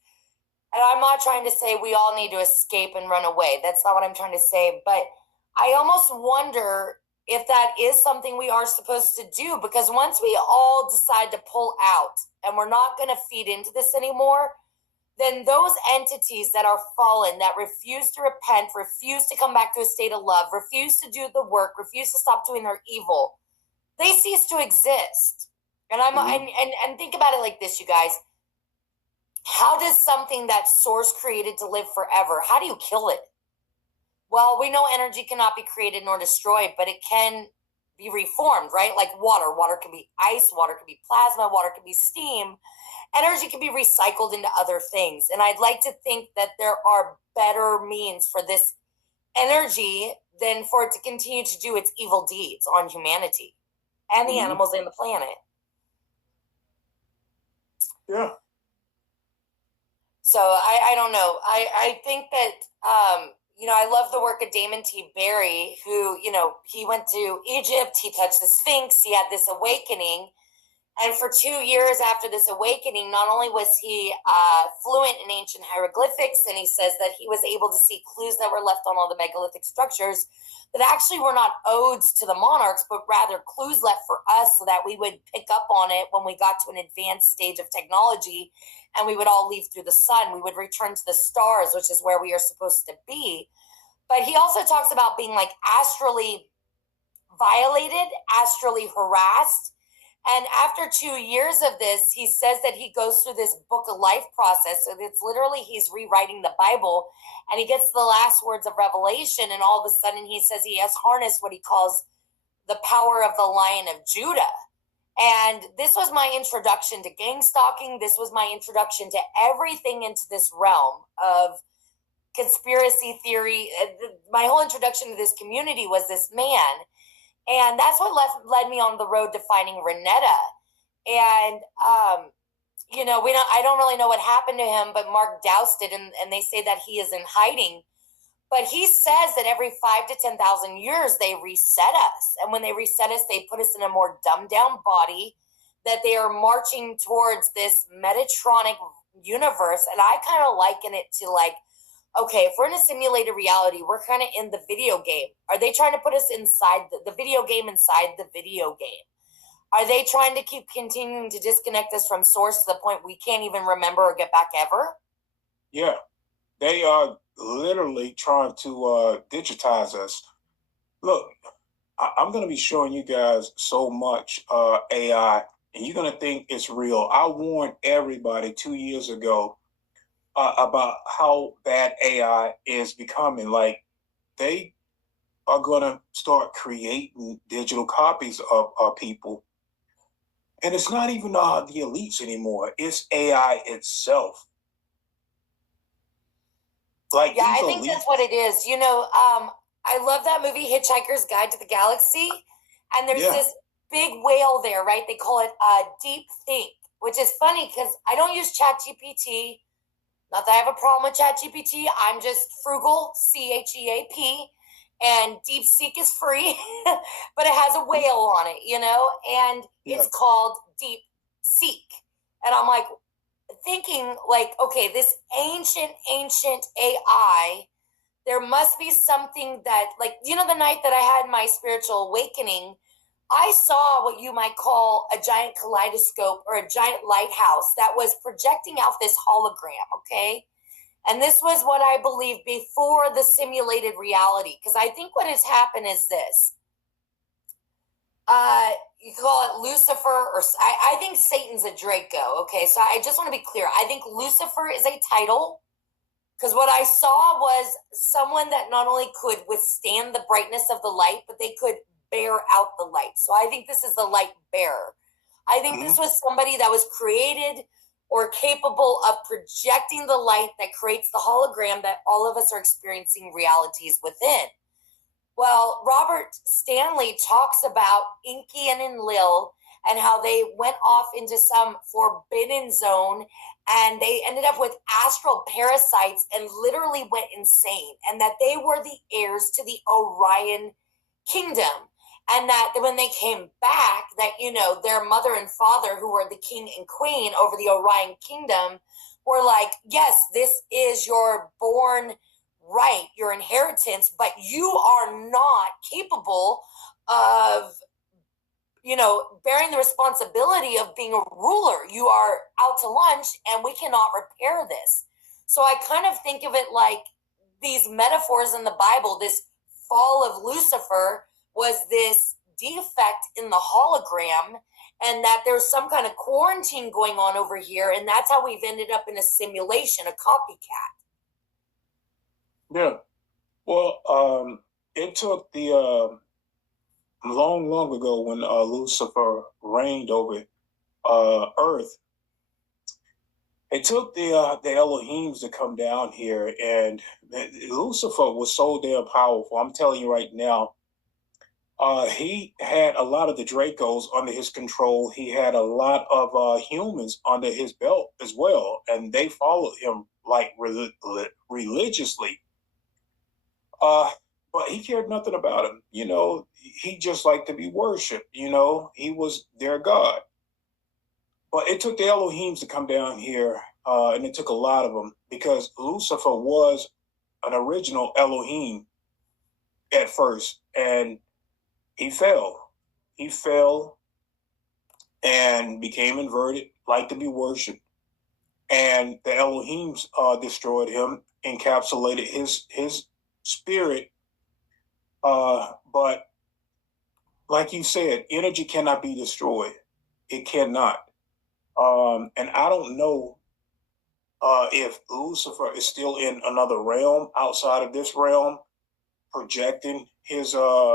And I'm not trying to say we all need to escape and run away. That's not what I'm trying to say. But I almost wonder if that is something we are supposed to do. Because once we all decide to pull out and we're not going to feed into this anymore, then those entities that are fallen, that refuse to repent, refuse to come back to a state of love, refuse to do the work, refuse to stop doing their evil, they cease to exist. And and think about it like this, you guys. How does something that Source created to live forever, how do you kill it? Well, we know energy cannot be created nor destroyed, but it can be reformed, right? Like water. Water can be ice, water can be plasma, water can be steam. Energy can be recycled into other things. And I'd like to think that there are better means for this energy than for it to continue to do its evil deeds on humanity and the animals and the planet. Yeah. So I don't know. I think that, I love the work of Damon T. Barry, who, he went to Egypt, he touched the Sphinx, he had this awakening. And for 2 years after this awakening, not only was he fluent in ancient hieroglyphics, and he says that he was able to see clues that were left on all the megalithic structures that actually were not odes to the monarchs, but rather clues left for us so that we would pick up on it when we got to an advanced stage of technology and we would all leave through the sun. We would return to the stars, which is where we are supposed to be. But he also talks about being like astrally violated, astrally harassed. And after 2 years of this, he says that he goes through this book of life process. So it's literally he's rewriting the Bible, and he gets the last words of Revelation, and all of a sudden he says he has harnessed what he calls the power of the Lion of Judah. And this was my introduction to gang stalking. This was my introduction to everything into this realm of conspiracy theory. My whole introduction to this community was this man. And that's what led me on the road to finding Renetta. And, I don't really know what happened to him, but Mark doused it, and they say that he is in hiding. But he says that every 5 to 10,000 years, they reset us. And when they reset us, they put us in a more dumbed down body, that they are marching towards this Metatronic universe. And I kind of liken it to like, okay, if we're in a simulated reality, we're kind of in the video game. Are they trying to put us inside the video game inside the video game? Are they trying to keep continuing to disconnect us from source to the point we can't even remember or get back ever? Yeah, they are literally trying to digitize us. Look, I'm going to be showing you guys so much AI, and you're going to think it's real. I warned everybody 2 years ago about how bad AI is becoming. Like, they are going to start creating digital copies of people. And it's not even the elites anymore. It's AI itself. Like, yeah, I think that's what it is. I love that movie Hitchhiker's Guide to the Galaxy. And there's this big whale there, right? They call it Deep Think, which is funny because I don't use ChatGPT. Not that I have a problem with ChatGPT. I'm just frugal, CHEAP, and DeepSeek is free, but it has a whale on it, and it's called DeepSeek. And I'm like thinking, like, okay, this ancient AI, there must be something that, like, the night that I had my spiritual awakening, I saw what you might call a giant kaleidoscope or a giant lighthouse that was projecting out this hologram, okay? And this was what I believe before the simulated reality. Because I think what has happened is this. You call it Lucifer, or I think Satan's a Draco, okay? So I just want to be clear. I think Lucifer is a title. Because what I saw was someone that not only could withstand the brightness of the light, but they could bear out the light. So I think this is the light bearer. I think this was somebody that was created or capable of projecting the light that creates the hologram that all of us are experiencing realities within. Well, Robert Stanley talks about Inky and Enlil and how they went off into some forbidden zone and they ended up with astral parasites and literally went insane, and that they were the heirs to the Orion kingdom. And that when they came back, that, their mother and father, who were the king and queen over the Orion kingdom, were like, yes, this is your born right, your inheritance, but you are not capable of, bearing the responsibility of being a ruler. You are out to lunch and we cannot repair this. So I kind of think of it like these metaphors in the Bible. This fall of Lucifer was this defect in the hologram, and that there's some kind of quarantine going on over here, and that's how we've ended up in a simulation, a copycat. Yeah. Well, it took the long ago when Lucifer reigned over Earth. It took the Elohims to come down here, and Lucifer was so damn powerful. I'm telling you right now. He had a lot of the Dracos under his control. He had a lot of humans under his belt as well, and they followed him like religiously. But he cared nothing about him. He just liked to be worshipped. He was their god. But it took the Elohims to come down here, and it took a lot of them because Lucifer was an original Elohim at first, and he fell. He fell and became inverted, liked to be worshipped, and the Elohims destroyed him, encapsulated his spirit. But like you said, energy cannot be destroyed. It cannot. And I don't know if Lucifer is still in another realm outside of this realm, projecting his work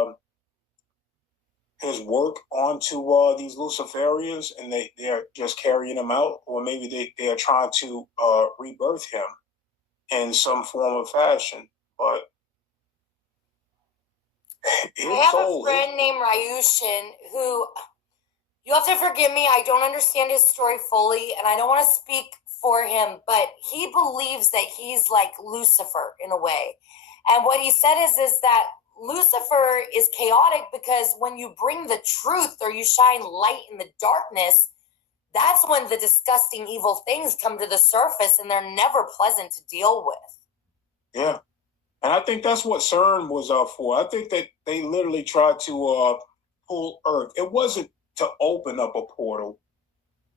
onto these Luciferians, and they're just carrying him out, or maybe they are trying to rebirth him in some form of fashion. But I have a friend named Ryushin who, you have to forgive me, I don't understand his story fully, and I don't want to speak for him, but he believes that he's like Lucifer in a way. And what he said is that Lucifer is chaotic because when you bring the truth or you shine light in the darkness, that's when the disgusting evil things come to the surface, and they're never pleasant to deal with. Yeah. And I think that's what CERN was for. I think that they literally tried to pull Earth. It wasn't to open up a portal.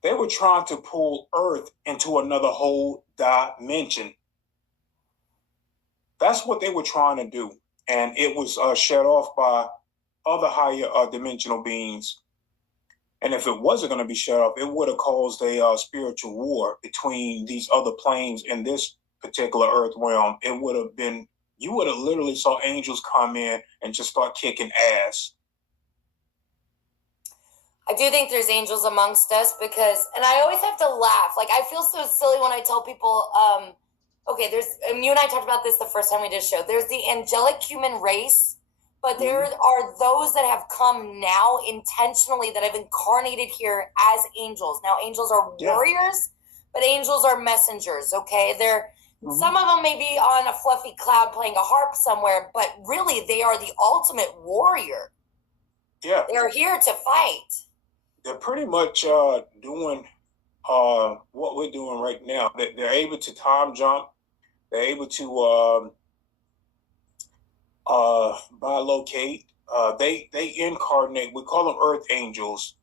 They were trying to pull Earth into another whole dimension. That's what they were trying to do. And it was shut off by other higher dimensional beings. And if it wasn't going to be shut off, it would have caused a spiritual war between these other planes and this particular Earth realm. It would have been, you would have literally saw angels come in and just start kicking ass. I do think there's angels amongst us because, and I always have to laugh. Like, I feel so silly when I tell people, okay, and you and I talked about this the first time we did a show. There's the angelic human race, but there are those that have come now intentionally that have incarnated here as angels. Now, angels are warriors, but angels are messengers, okay? Some of them may be on a fluffy cloud playing a harp somewhere, but really they are the ultimate warrior. Yeah. They're here to fight. They're pretty much doing what we're doing right now. They're able to time jump. They're able to bilocate. They incarnate. We call them earth angels.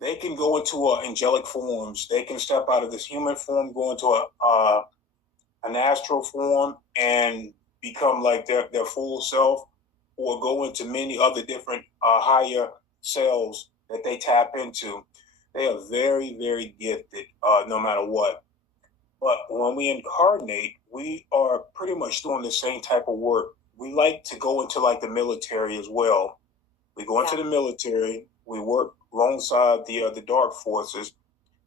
They can go into angelic forms. They can step out of this human form, go into an astral form, and become like their full self, or go into many other different higher selves that they tap into. They are very, very gifted, no matter what. But when we incarnate, we are pretty much doing the same type of work. We like to go into like the military as well. We go into the military. We work alongside the dark forces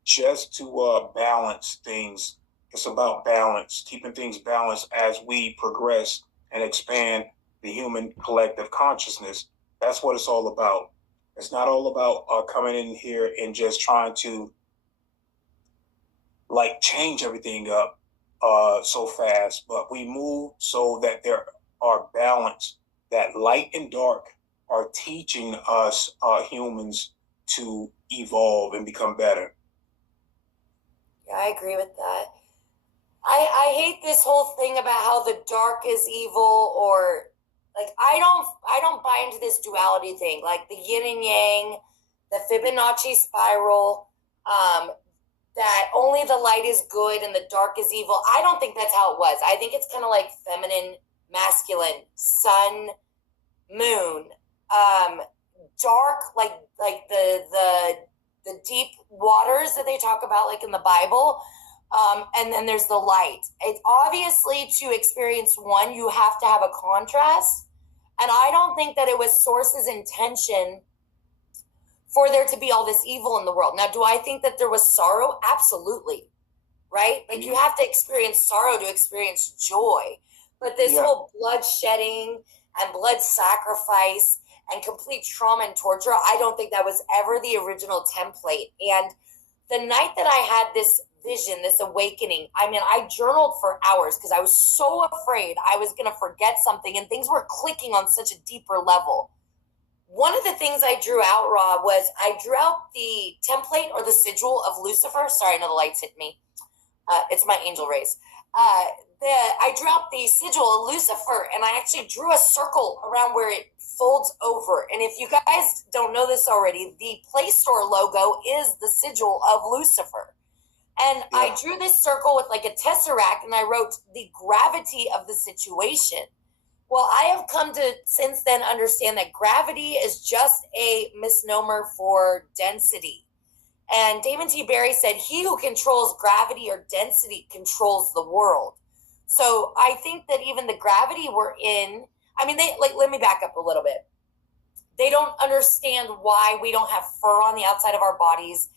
just to balance things. It's about balance, keeping things balanced as we progress and expand the human collective consciousness. That's what it's all about. It's not all about coming in here and just trying to like change everything up so fast, but we move so that there are balance, that light and dark are teaching us humans to evolve and become better. Yeah, I agree with that. I hate this whole thing about how the dark is evil, or like I don't buy into this duality thing, like the yin and yang, the Fibonacci spiral, that only the light is good and the dark is evil. I don't think that's how it was. I think it's kind of like feminine, masculine, sun, moon, dark, like the deep waters that they talk about, like in the Bible. And then there's the light. It's obviously, to experience one, you have to have a contrast. And I don't think that it was Source's intention for there to be all this evil in the world. Now, do I think that there was sorrow? Absolutely. Right? Like, you have to experience sorrow to experience joy. But this whole blood shedding and blood sacrifice and complete trauma and torture, I don't think that was ever the original template. And the night that I had this vision, this awakening, I mean, I journaled for hours because I was so afraid I was going to forget something, and things were clicking on such a deeper level. One of the things I drew out, Rob, was I drew out the template or the sigil of Lucifer. Sorry, I know the lights hit me. It's my angel rays. Uh, I drew out the sigil of Lucifer, and I actually drew a circle around where it folds over. And if you guys don't know this already, the Play Store logo is the sigil of Lucifer. And yeah. I drew this circle with like a tesseract, and I wrote the gravity of the situation. Well, I have come to since then understand that gravity is just a misnomer for density. And Damon T. Barry said, he who controls gravity or density controls the world. So I think that even the gravity we're in, I mean, let me back up a little bit. They don't understand why we don't have fur on the outside of our bodies.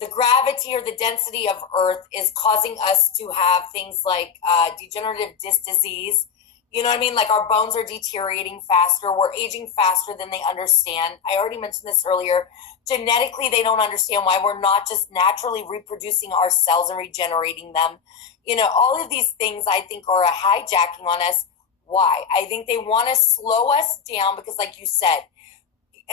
The gravity or the density of Earth is causing us to have things like degenerative disc disease. You know what I mean? Like our bones are deteriorating faster. We're aging faster than they understand. I already mentioned this earlier. Genetically, they don't understand why we're not just naturally reproducing our cells and regenerating them. You know, all of these things I think are a hijacking on us. Why? I think they want to slow us down because, like you said,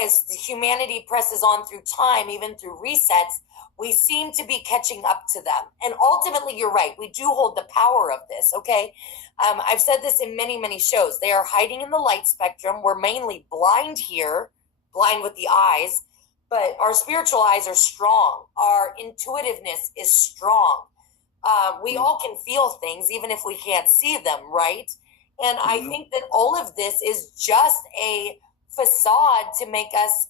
as the humanity presses on through time, even through resets, we seem to be catching up to them. And ultimately, you're right. We do hold the power of this, okay? I've said this in many, many shows. They are hiding in the light spectrum. We're mainly blind here, blind with the eyes, but our spiritual eyes are strong. Our intuitiveness is strong. We all can feel things, even if we can't see them, right? And I think that all of this is just a facade to make us,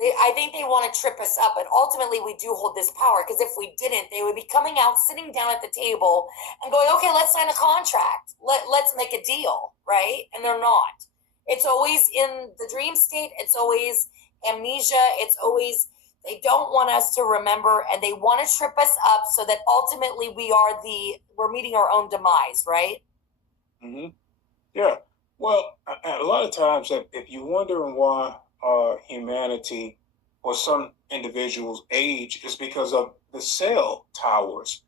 I think they want to trip us up, but ultimately we do hold this power, because if we didn't, they would be coming out, sitting down at the table and going, okay, let's sign a contract. Let's make a deal, right? And they're not. It's always in the dream state. It's always amnesia. It's always, they don't want us to remember, and they want to trip us up so that ultimately we're meeting our own demise, right? Mm-hmm. Yeah. Well, a lot of times, if you're wondering why humanity or some individuals age, is because of the cell towers.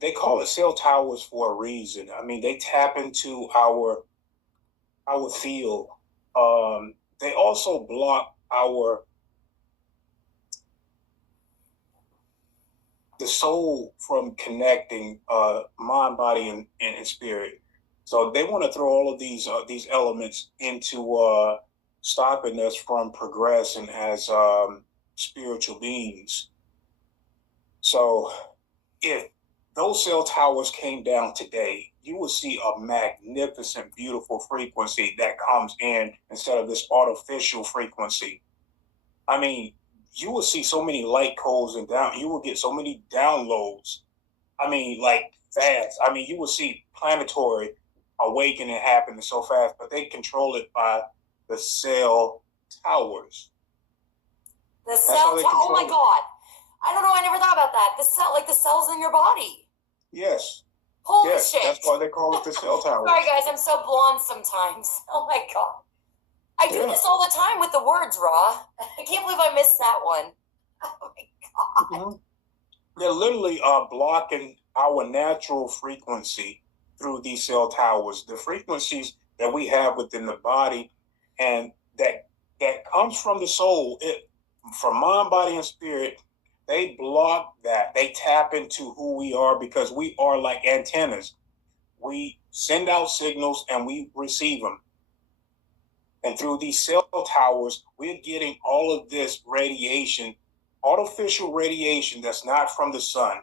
They call it cell towers for a reason. I mean, they tap into our field. They also block the soul from connecting mind, body, and spirit. So they want to throw all of these elements into stopping us from progressing as spiritual beings. So if those cell towers came down today, you will see a magnificent, beautiful frequency that comes in instead of this artificial frequency. I mean, you will see so many light codes and you will get so many downloads. I mean, like fast. I mean, you will see planetary awakening happening so fast, but they control it by the cell towers. The cell towers. Oh my God. I don't know. I never thought about that. The cell, like the cells in your body. Yes. Holy shit. That's why they call it the cell towers. Sorry, guys. I'm so blonde sometimes. Oh my God. I do this all the time with the words, Raw. I can't believe I missed that one. Oh my God. Mm-hmm. They're literally blocking our natural frequency through these cell towers. The frequencies that we have within the body, and that comes from the soul, from mind, body, and spirit. They block that. They tap into who we are, because we are like antennas. We send out signals and we receive them. And through these cell towers, we're getting all of this radiation, artificial radiation that's not from the sun.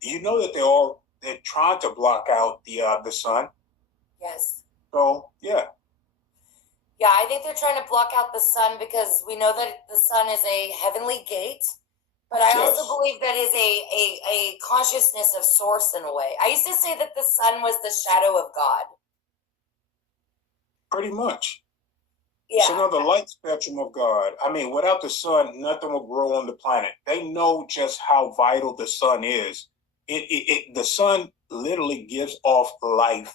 You know that they're trying to block out the sun. Yes. So yeah. Yeah, I think they're trying to block out the sun because we know that the sun is a heavenly gate, but I also believe that is a consciousness of source in a way. I used to say that the sun was the shadow of God. Pretty much. Yeah. It's another light spectrum of God. I mean, without the sun, nothing will grow on the planet. They know just how vital the sun is. The sun literally gives off life,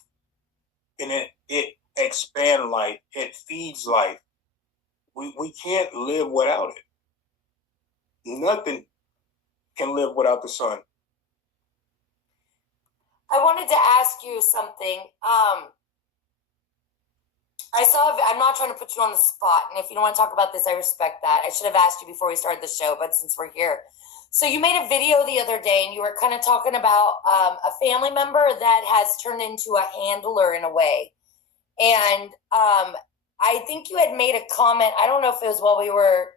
and it expands life. It feeds life. We can't live without it. Nothing can live without the sun. I wanted to ask you something. I'm not trying to put you on the spot, and if you don't want to talk about this, I respect that. I should have asked you before we started the show, but since we're here. So you made a video the other day, and you were kind of talking about a family member that has turned into a handler in a way. And I think you had made a comment, I don't know if it was while we were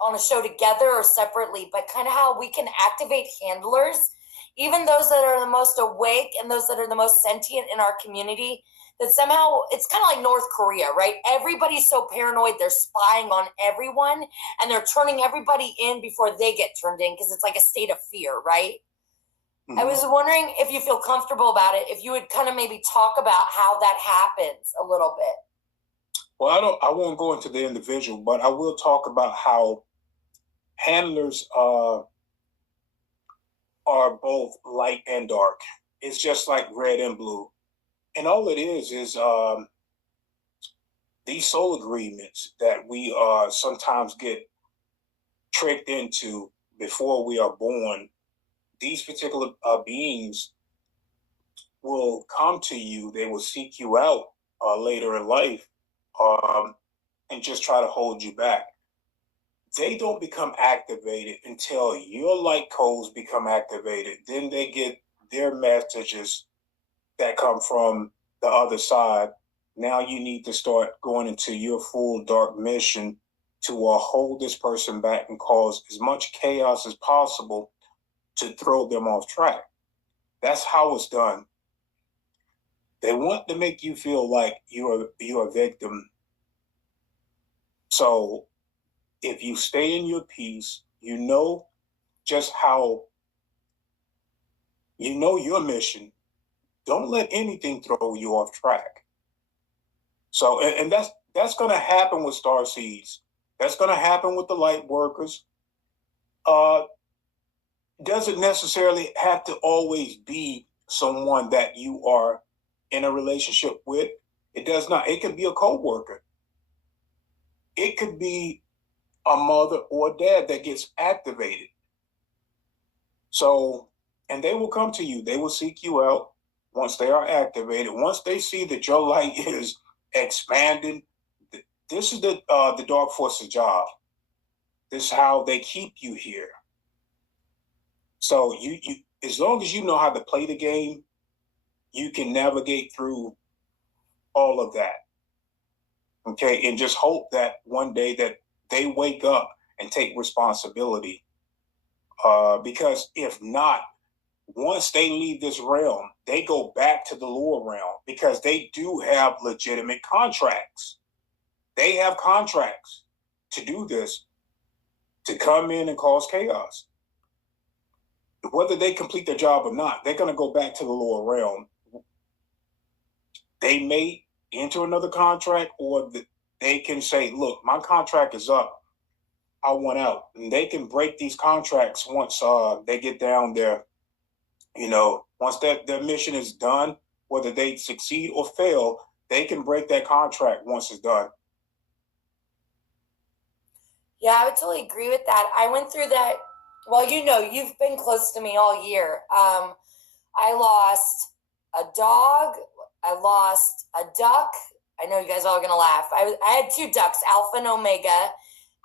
on a show together or separately, but kind of how we can activate handlers, even those that are the most awake and those that are the most sentient in our community, that somehow it's kind of like North Korea, right? Everybody's so paranoid, they're spying on everyone and they're turning everybody in before they get turned in because it's like a state of fear, right? Mm-hmm. I was wondering if you feel comfortable about it, if you would kind of maybe talk about how that happens a little bit. Well, I won't go into the individual, but I will talk about how handlers are both light and dark. It's just like red and blue. And all it is these soul agreements that we sometimes get tricked into before we are born. These particular beings will come to you. They will seek you out later in life and just try to hold you back. They don't become activated until your light codes become activated. Then they get their messages that come from the other side. Now you need to start going into your full dark mission to hold this person back and cause as much chaos as possible to throw them off track. That's how it's done. They want to make you feel like you're a victim. So if you stay in your peace, you know just how, you know your mission. Don't let anything throw you off track. So, and that's going to happen with star seeds. That's going to happen with the light workers. Doesn't necessarily have to always be someone that you are in a relationship with. It does not. It could be a co-worker. It could be a mother or a dad that gets activated. So, and they will come to you. They will seek you out once they are activated. Once they see that your light is expanding, this is the dark force's job. This is how they keep you here. So you as long as you know how to play the game, you can navigate through all of that. Okay, and just hope that one day that they wake up and take responsibility. Because if not, once they leave this realm, they go back to the lower realm because they do have legitimate contracts. They have contracts to do this, to come in and cause chaos. Whether they complete their job or not, they're going to go back to the lower realm. They may enter another contract, or they can say, look, my contract is up. I want out. And they can break these contracts once they get down there. You know, once their mission is done, whether they succeed or fail, they can break that contract once it's done. Yeah, I would totally agree with that. I went through that. Well, you know, you've been close to me all year. I lost a dog. I lost a duck. I know you guys are all going to laugh. I had two ducks, Alpha and Omega.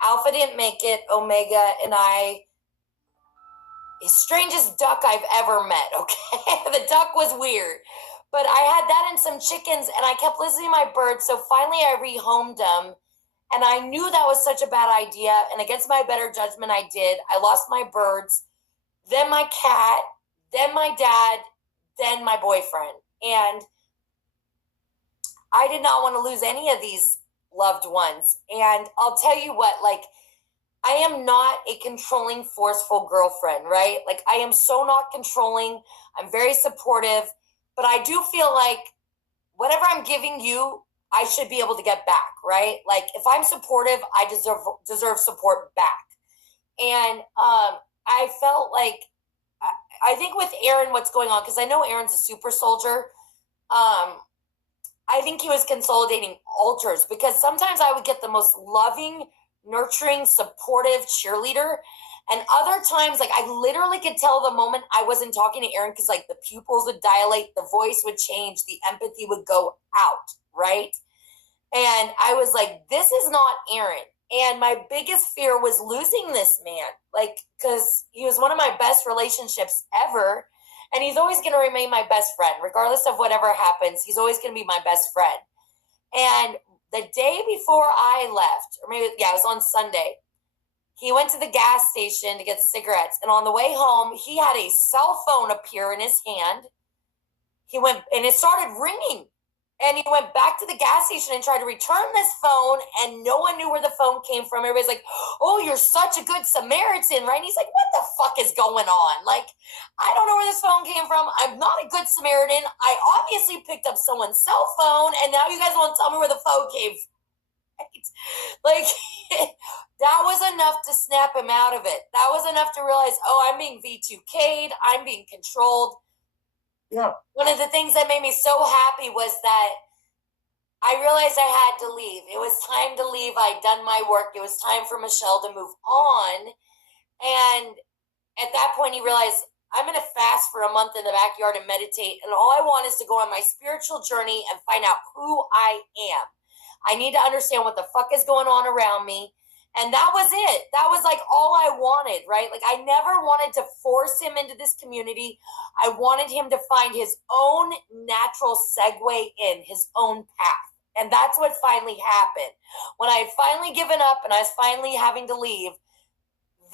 Alpha didn't make it. Omega and I, the strangest duck I've ever met, okay? The duck was weird. But I had that and some chickens, and I kept listening to my birds. So finally I rehomed them. And I knew that was such a bad idea. And against my better judgment, I did. I lost my birds, then my cat, then my dad, then my boyfriend. And I did not want to lose any of these loved ones. And I'll tell you what, like, I am not a controlling, forceful girlfriend, right? Like, I am so not controlling. I'm very supportive. But I do feel like whatever I'm giving you, I should be able to get back, right? Like, if I'm supportive, I deserve support back. And I felt like, I think with Aaron, what's going on, because I know Aaron's a super soldier, I think he was consolidating altars, because sometimes I would get the most loving, nurturing, supportive cheerleader. And other times, like, I literally could tell the moment I wasn't talking to Aaron, because, like, the pupils would dilate, the voice would change, the empathy would go out, right? And I was like, this is not Aaron. And my biggest fear was losing this man, like, because he was one of my best relationships ever. And he's always going to remain my best friend, regardless of whatever happens. He's always going to be my best friend. And the day before I left, or maybe, yeah, it was on Sunday, he went to the gas station to get cigarettes. And on the way home, he had a cell phone appear in his hand. He went, and it started ringing. And he went back to the gas station and tried to return this phone, and no one knew where the phone came from. Everybody's like, oh, you're such a good Samaritan, right? And he's like, what the fuck is going on? Like, I don't know where this phone came from. I'm not a good Samaritan. I obviously picked up someone's cell phone, and now you guys want to tell me where the phone came from. Right? Like, that was enough to snap him out of it. That was enough to realize, oh, I'm being V2K'd. I'm being controlled. Yeah. One of the things that made me so happy was that I realized I had to leave. It was time to leave. I'd done my work. It was time for Michelle to move on. And at that point, he realized, I'm going to fast for a month in the backyard and meditate. And all I want is to go on my spiritual journey and find out who I am. I need to understand what the fuck is going on around me. And that was it. That was like all I wanted, right? Like, I never wanted to force him into this community. I wanted him to find his own natural segue in, his own path. And that's what finally happened. When I had finally given up and I was finally having to leave,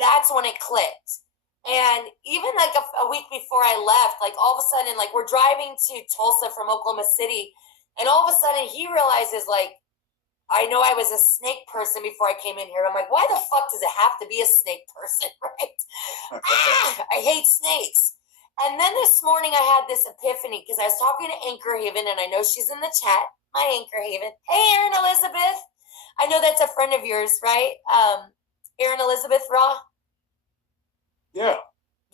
that's when it clicked. And even like a week before I left, like all of a sudden, like we're driving to Tulsa from Oklahoma City, and all of a sudden he realizes, like, I know I was a snake person before I came in here. I'm like, why the fuck does it have to be a snake person, right? I hate snakes. And then this morning I had this epiphany because I was talking to Anchor Haven, and I know she's in the chat. Hi, Anchor Haven. Hey, Erin Elizabeth. I know that's a friend of yours, right? Erin Elizabeth Raw? Yeah.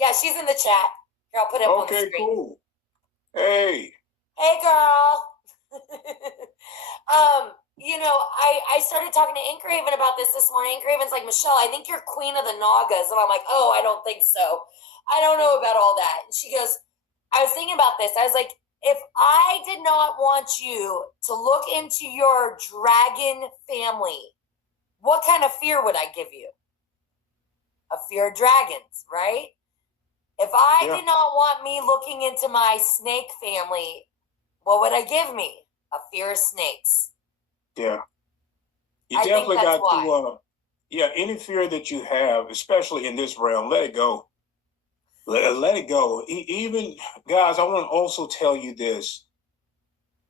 Yeah, she's in the chat. Here, I'll put it up on the screen. Okay, cool. Hey. Hey, girl. You know, I started talking to Anchor Haven about this morning. Anchor Haven's like, Michelle, I think you're queen of the Nagas. And I'm like, oh, I don't think so. I don't know about all that. And she goes, I was thinking about this. I was like, if I did not want you to look into your dragon family, what kind of fear would I give you? A fear of dragons, right? If I did not want me looking into my snake family, what would I give me? A fear of snakes. Yeah. You definitely got to, any fear that you have, especially in this realm, let it go. Let it go. Even, guys, I want to also tell you this,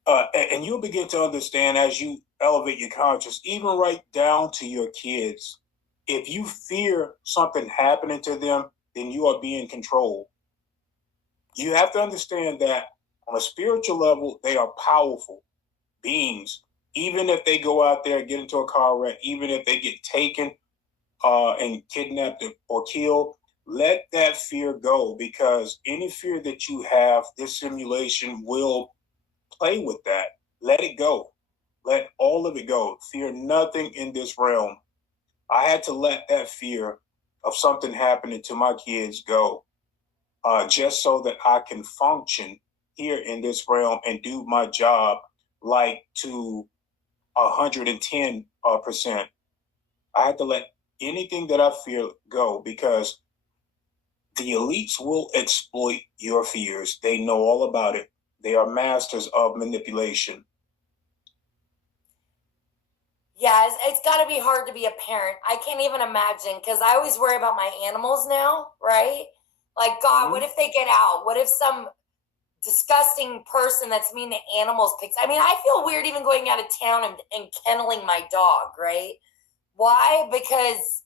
and you'll begin to understand as you elevate your conscious, even right down to your kids. If you fear something happening to them, then you are being controlled. You have to understand that on a spiritual level, they are powerful beings. Even if they go out there and get into a car wreck, even if they get taken and kidnapped or killed, let that fear go, because any fear that you have, this simulation will play with that. Let it go. Let all of it go. Fear nothing in this realm. I had to let that fear of something happening to my kids go, just so that I can function here in this realm and do my job like to 110%. I had to let anything that I fear go, because the elites will exploit your fears. They know all about it. They are masters of manipulation. Yeah, it's got to be hard to be a parent. I can't even imagine, because I always worry about my animals now, right? Like, God, what if they get out? What if some disgusting person that's mean to animals picks? I mean, I feel weird even going out of town and kenneling my dog, right? Why? Because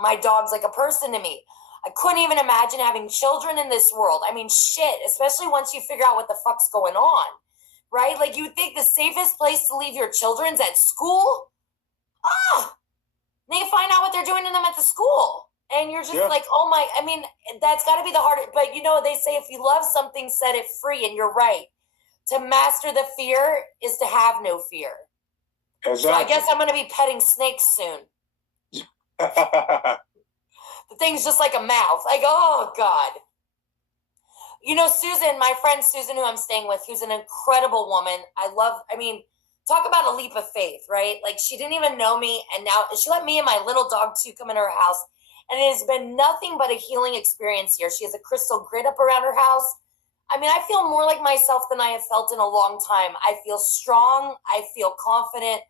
my dog's like a person to me. I couldn't even imagine having children in this world. I mean, shit, especially once you figure out what the fuck's going on, right? Like, you would think the safest place to leave your children's at school? They find out what they're doing to them at the school. And you're just like, oh my, I mean, that's got to be the hardest. But you know, they say if you love something, set it free. And you're right. To master the fear is to have no fear. Exactly. So I guess I'm going to be petting snakes soon. The thing's just like a mouth. Like, oh, God. You know, Susan, my friend Susan, who I'm staying with, who's an incredible woman. I mean, talk about a leap of faith, right? Like she didn't even know me, and now she let me and my little dog too come in her house, and it has been nothing but a healing experience here. She has a crystal grid up around her house. I mean, I feel more like myself than I have felt in a long time. I feel strong. I feel confident.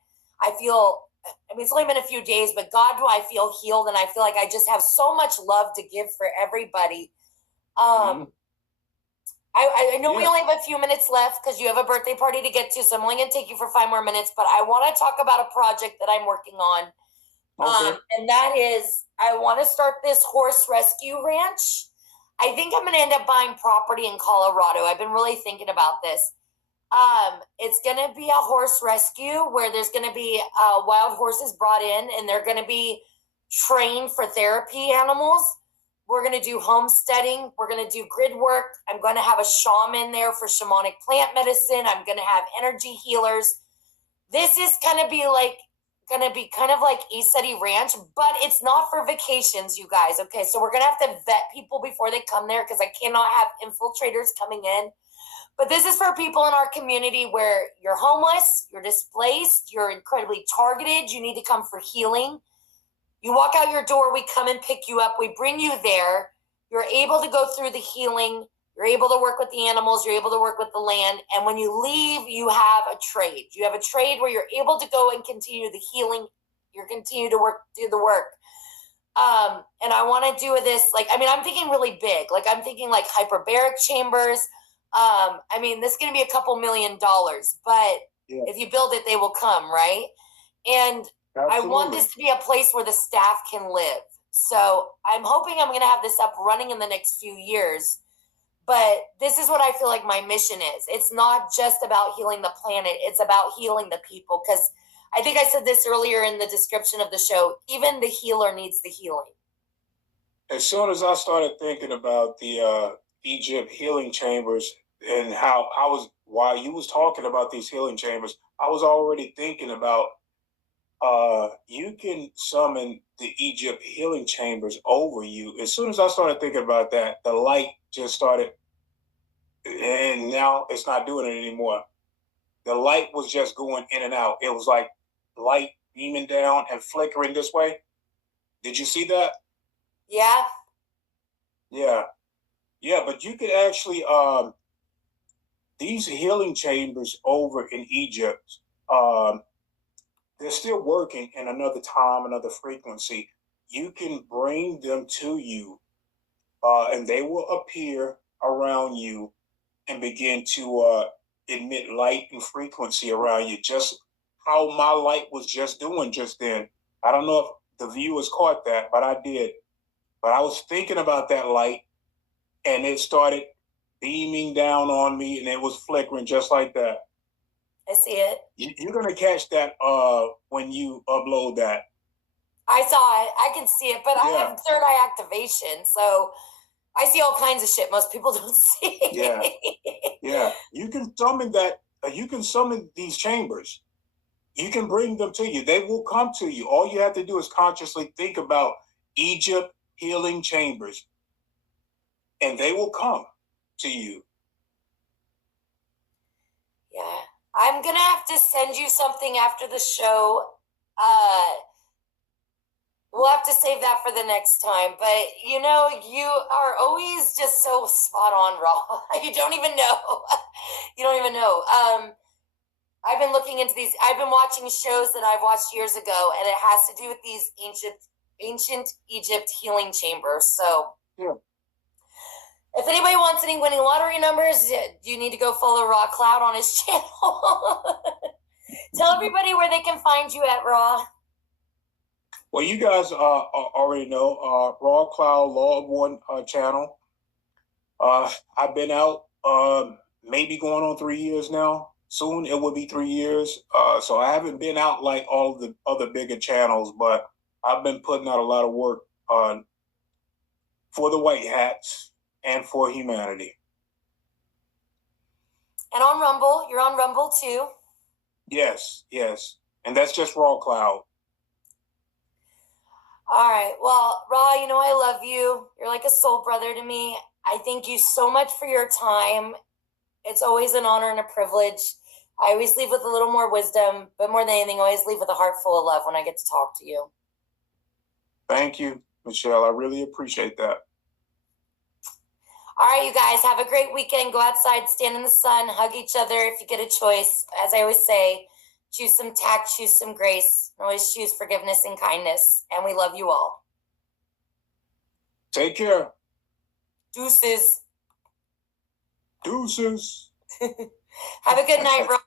It's only been a few days, but God, do I feel healed, and I feel like I just have so much love to give for everybody. I know we only have a few minutes left because you have a birthday party to get to, so I'm only going to take you for 5 more minutes, but I want to talk about a project that I'm working on. Okay. And that is, I want to start this horse rescue ranch. I think I'm going to end up buying property in Colorado. I've been really thinking about this. It's going to be a horse rescue where there's going to be wild horses brought in, and they're going to be trained for therapy animals. We're going to do homesteading. We're going to do grid work. I'm going to have a shaman there for shamanic plant medicine. I'm going to have energy healers. This is going to be kind of like ESETI Ranch, but it's not for vacations, you guys. Okay, so we're going to have to vet people before they come there because I cannot have infiltrators coming in. But this is for people in our community where you're homeless, you're displaced, you're incredibly targeted, you need to come for healing. You walk out your door, we come and pick you up, we bring you there. You're able to go through the healing. You're able to work with the animals. You're able to work with the land. And when you leave, you have a trade. You have a trade where you're able to go and continue the healing. You continue to do the work. And I want to do this, I'm thinking really big. I'm thinking like hyperbaric chambers. This is going to be a couple $1 million, but if you build it, they will come, right? And absolutely. I want this to be a place where the staff can live. So I'm hoping I'm going to have this up running in the next few years. But this is what I feel like my mission is. It's not just about healing the planet. It's about healing the people. Because I think I said this earlier in the description of the show, even the healer needs the healing. As soon as I started thinking about the Egypt healing chambers and while you was talking about these healing chambers, I was already thinking about you can summon the Egypt healing chambers over you. As soon as I started thinking about that, the light just started, and now it's not doing it anymore. The light was just going in and out. It was like light beaming down and flickering this way. Did you see that? Yeah. Yeah, but you could actually these healing chambers over in Egypt, they're still working in another time, another frequency. You can bring them to you, and they will appear around you and begin to emit light and frequency around you, just how my light was just doing just then. I don't know if the viewers caught that, but I did. But I was thinking about that light, and it started beaming down on me, and it was flickering just like that. I see it. You're going to catch that when you upload that. I saw it. I can see it, but I have third eye activation, so I see all kinds of shit most people don't see. Yeah. You can summon that. You can summon these chambers. You can bring them to you. They will come to you. All you have to do is consciously think about Egypt healing chambers, and they will come to you. Yeah. I'm going to have to send you something after the show. We'll have to save that for the next time. But, you are always just so spot on, Raw. You don't even know. You don't even know. I've been looking into these. I've been watching shows that I've watched years ago, and it has to do with these ancient Egypt healing chambers. So, if anybody wants any winning lottery numbers, you need to go follow Raw Cloud on his channel. Tell everybody where they can find you at, Raw. Well, you guys already know Raw Cloud Law of One channel. I've been out maybe going on 3 years now. Soon it will be 3 years. So I haven't been out like all of the other bigger channels, but I've been putting out a lot of work for the white hats and for humanity. And on Rumble, you're on Rumble too. Yes. And that's just Raw Cloud. All right. Well, Raw, I love you. You're like a soul brother to me. I thank you so much for your time. It's always an honor and a privilege I always leave with a little more wisdom, but more than anything, I always leave with a heart full of love when I get to talk to you. Thank you, Michelle. I really appreciate that. All right, you guys, have a great weekend. Go outside, stand in the sun, hug each other if you get a choice. As I always say, choose some tact, choose some grace, and always choose forgiveness and kindness. And we love you all. Take care. Deuces. Deuces. Have a good night, Ron.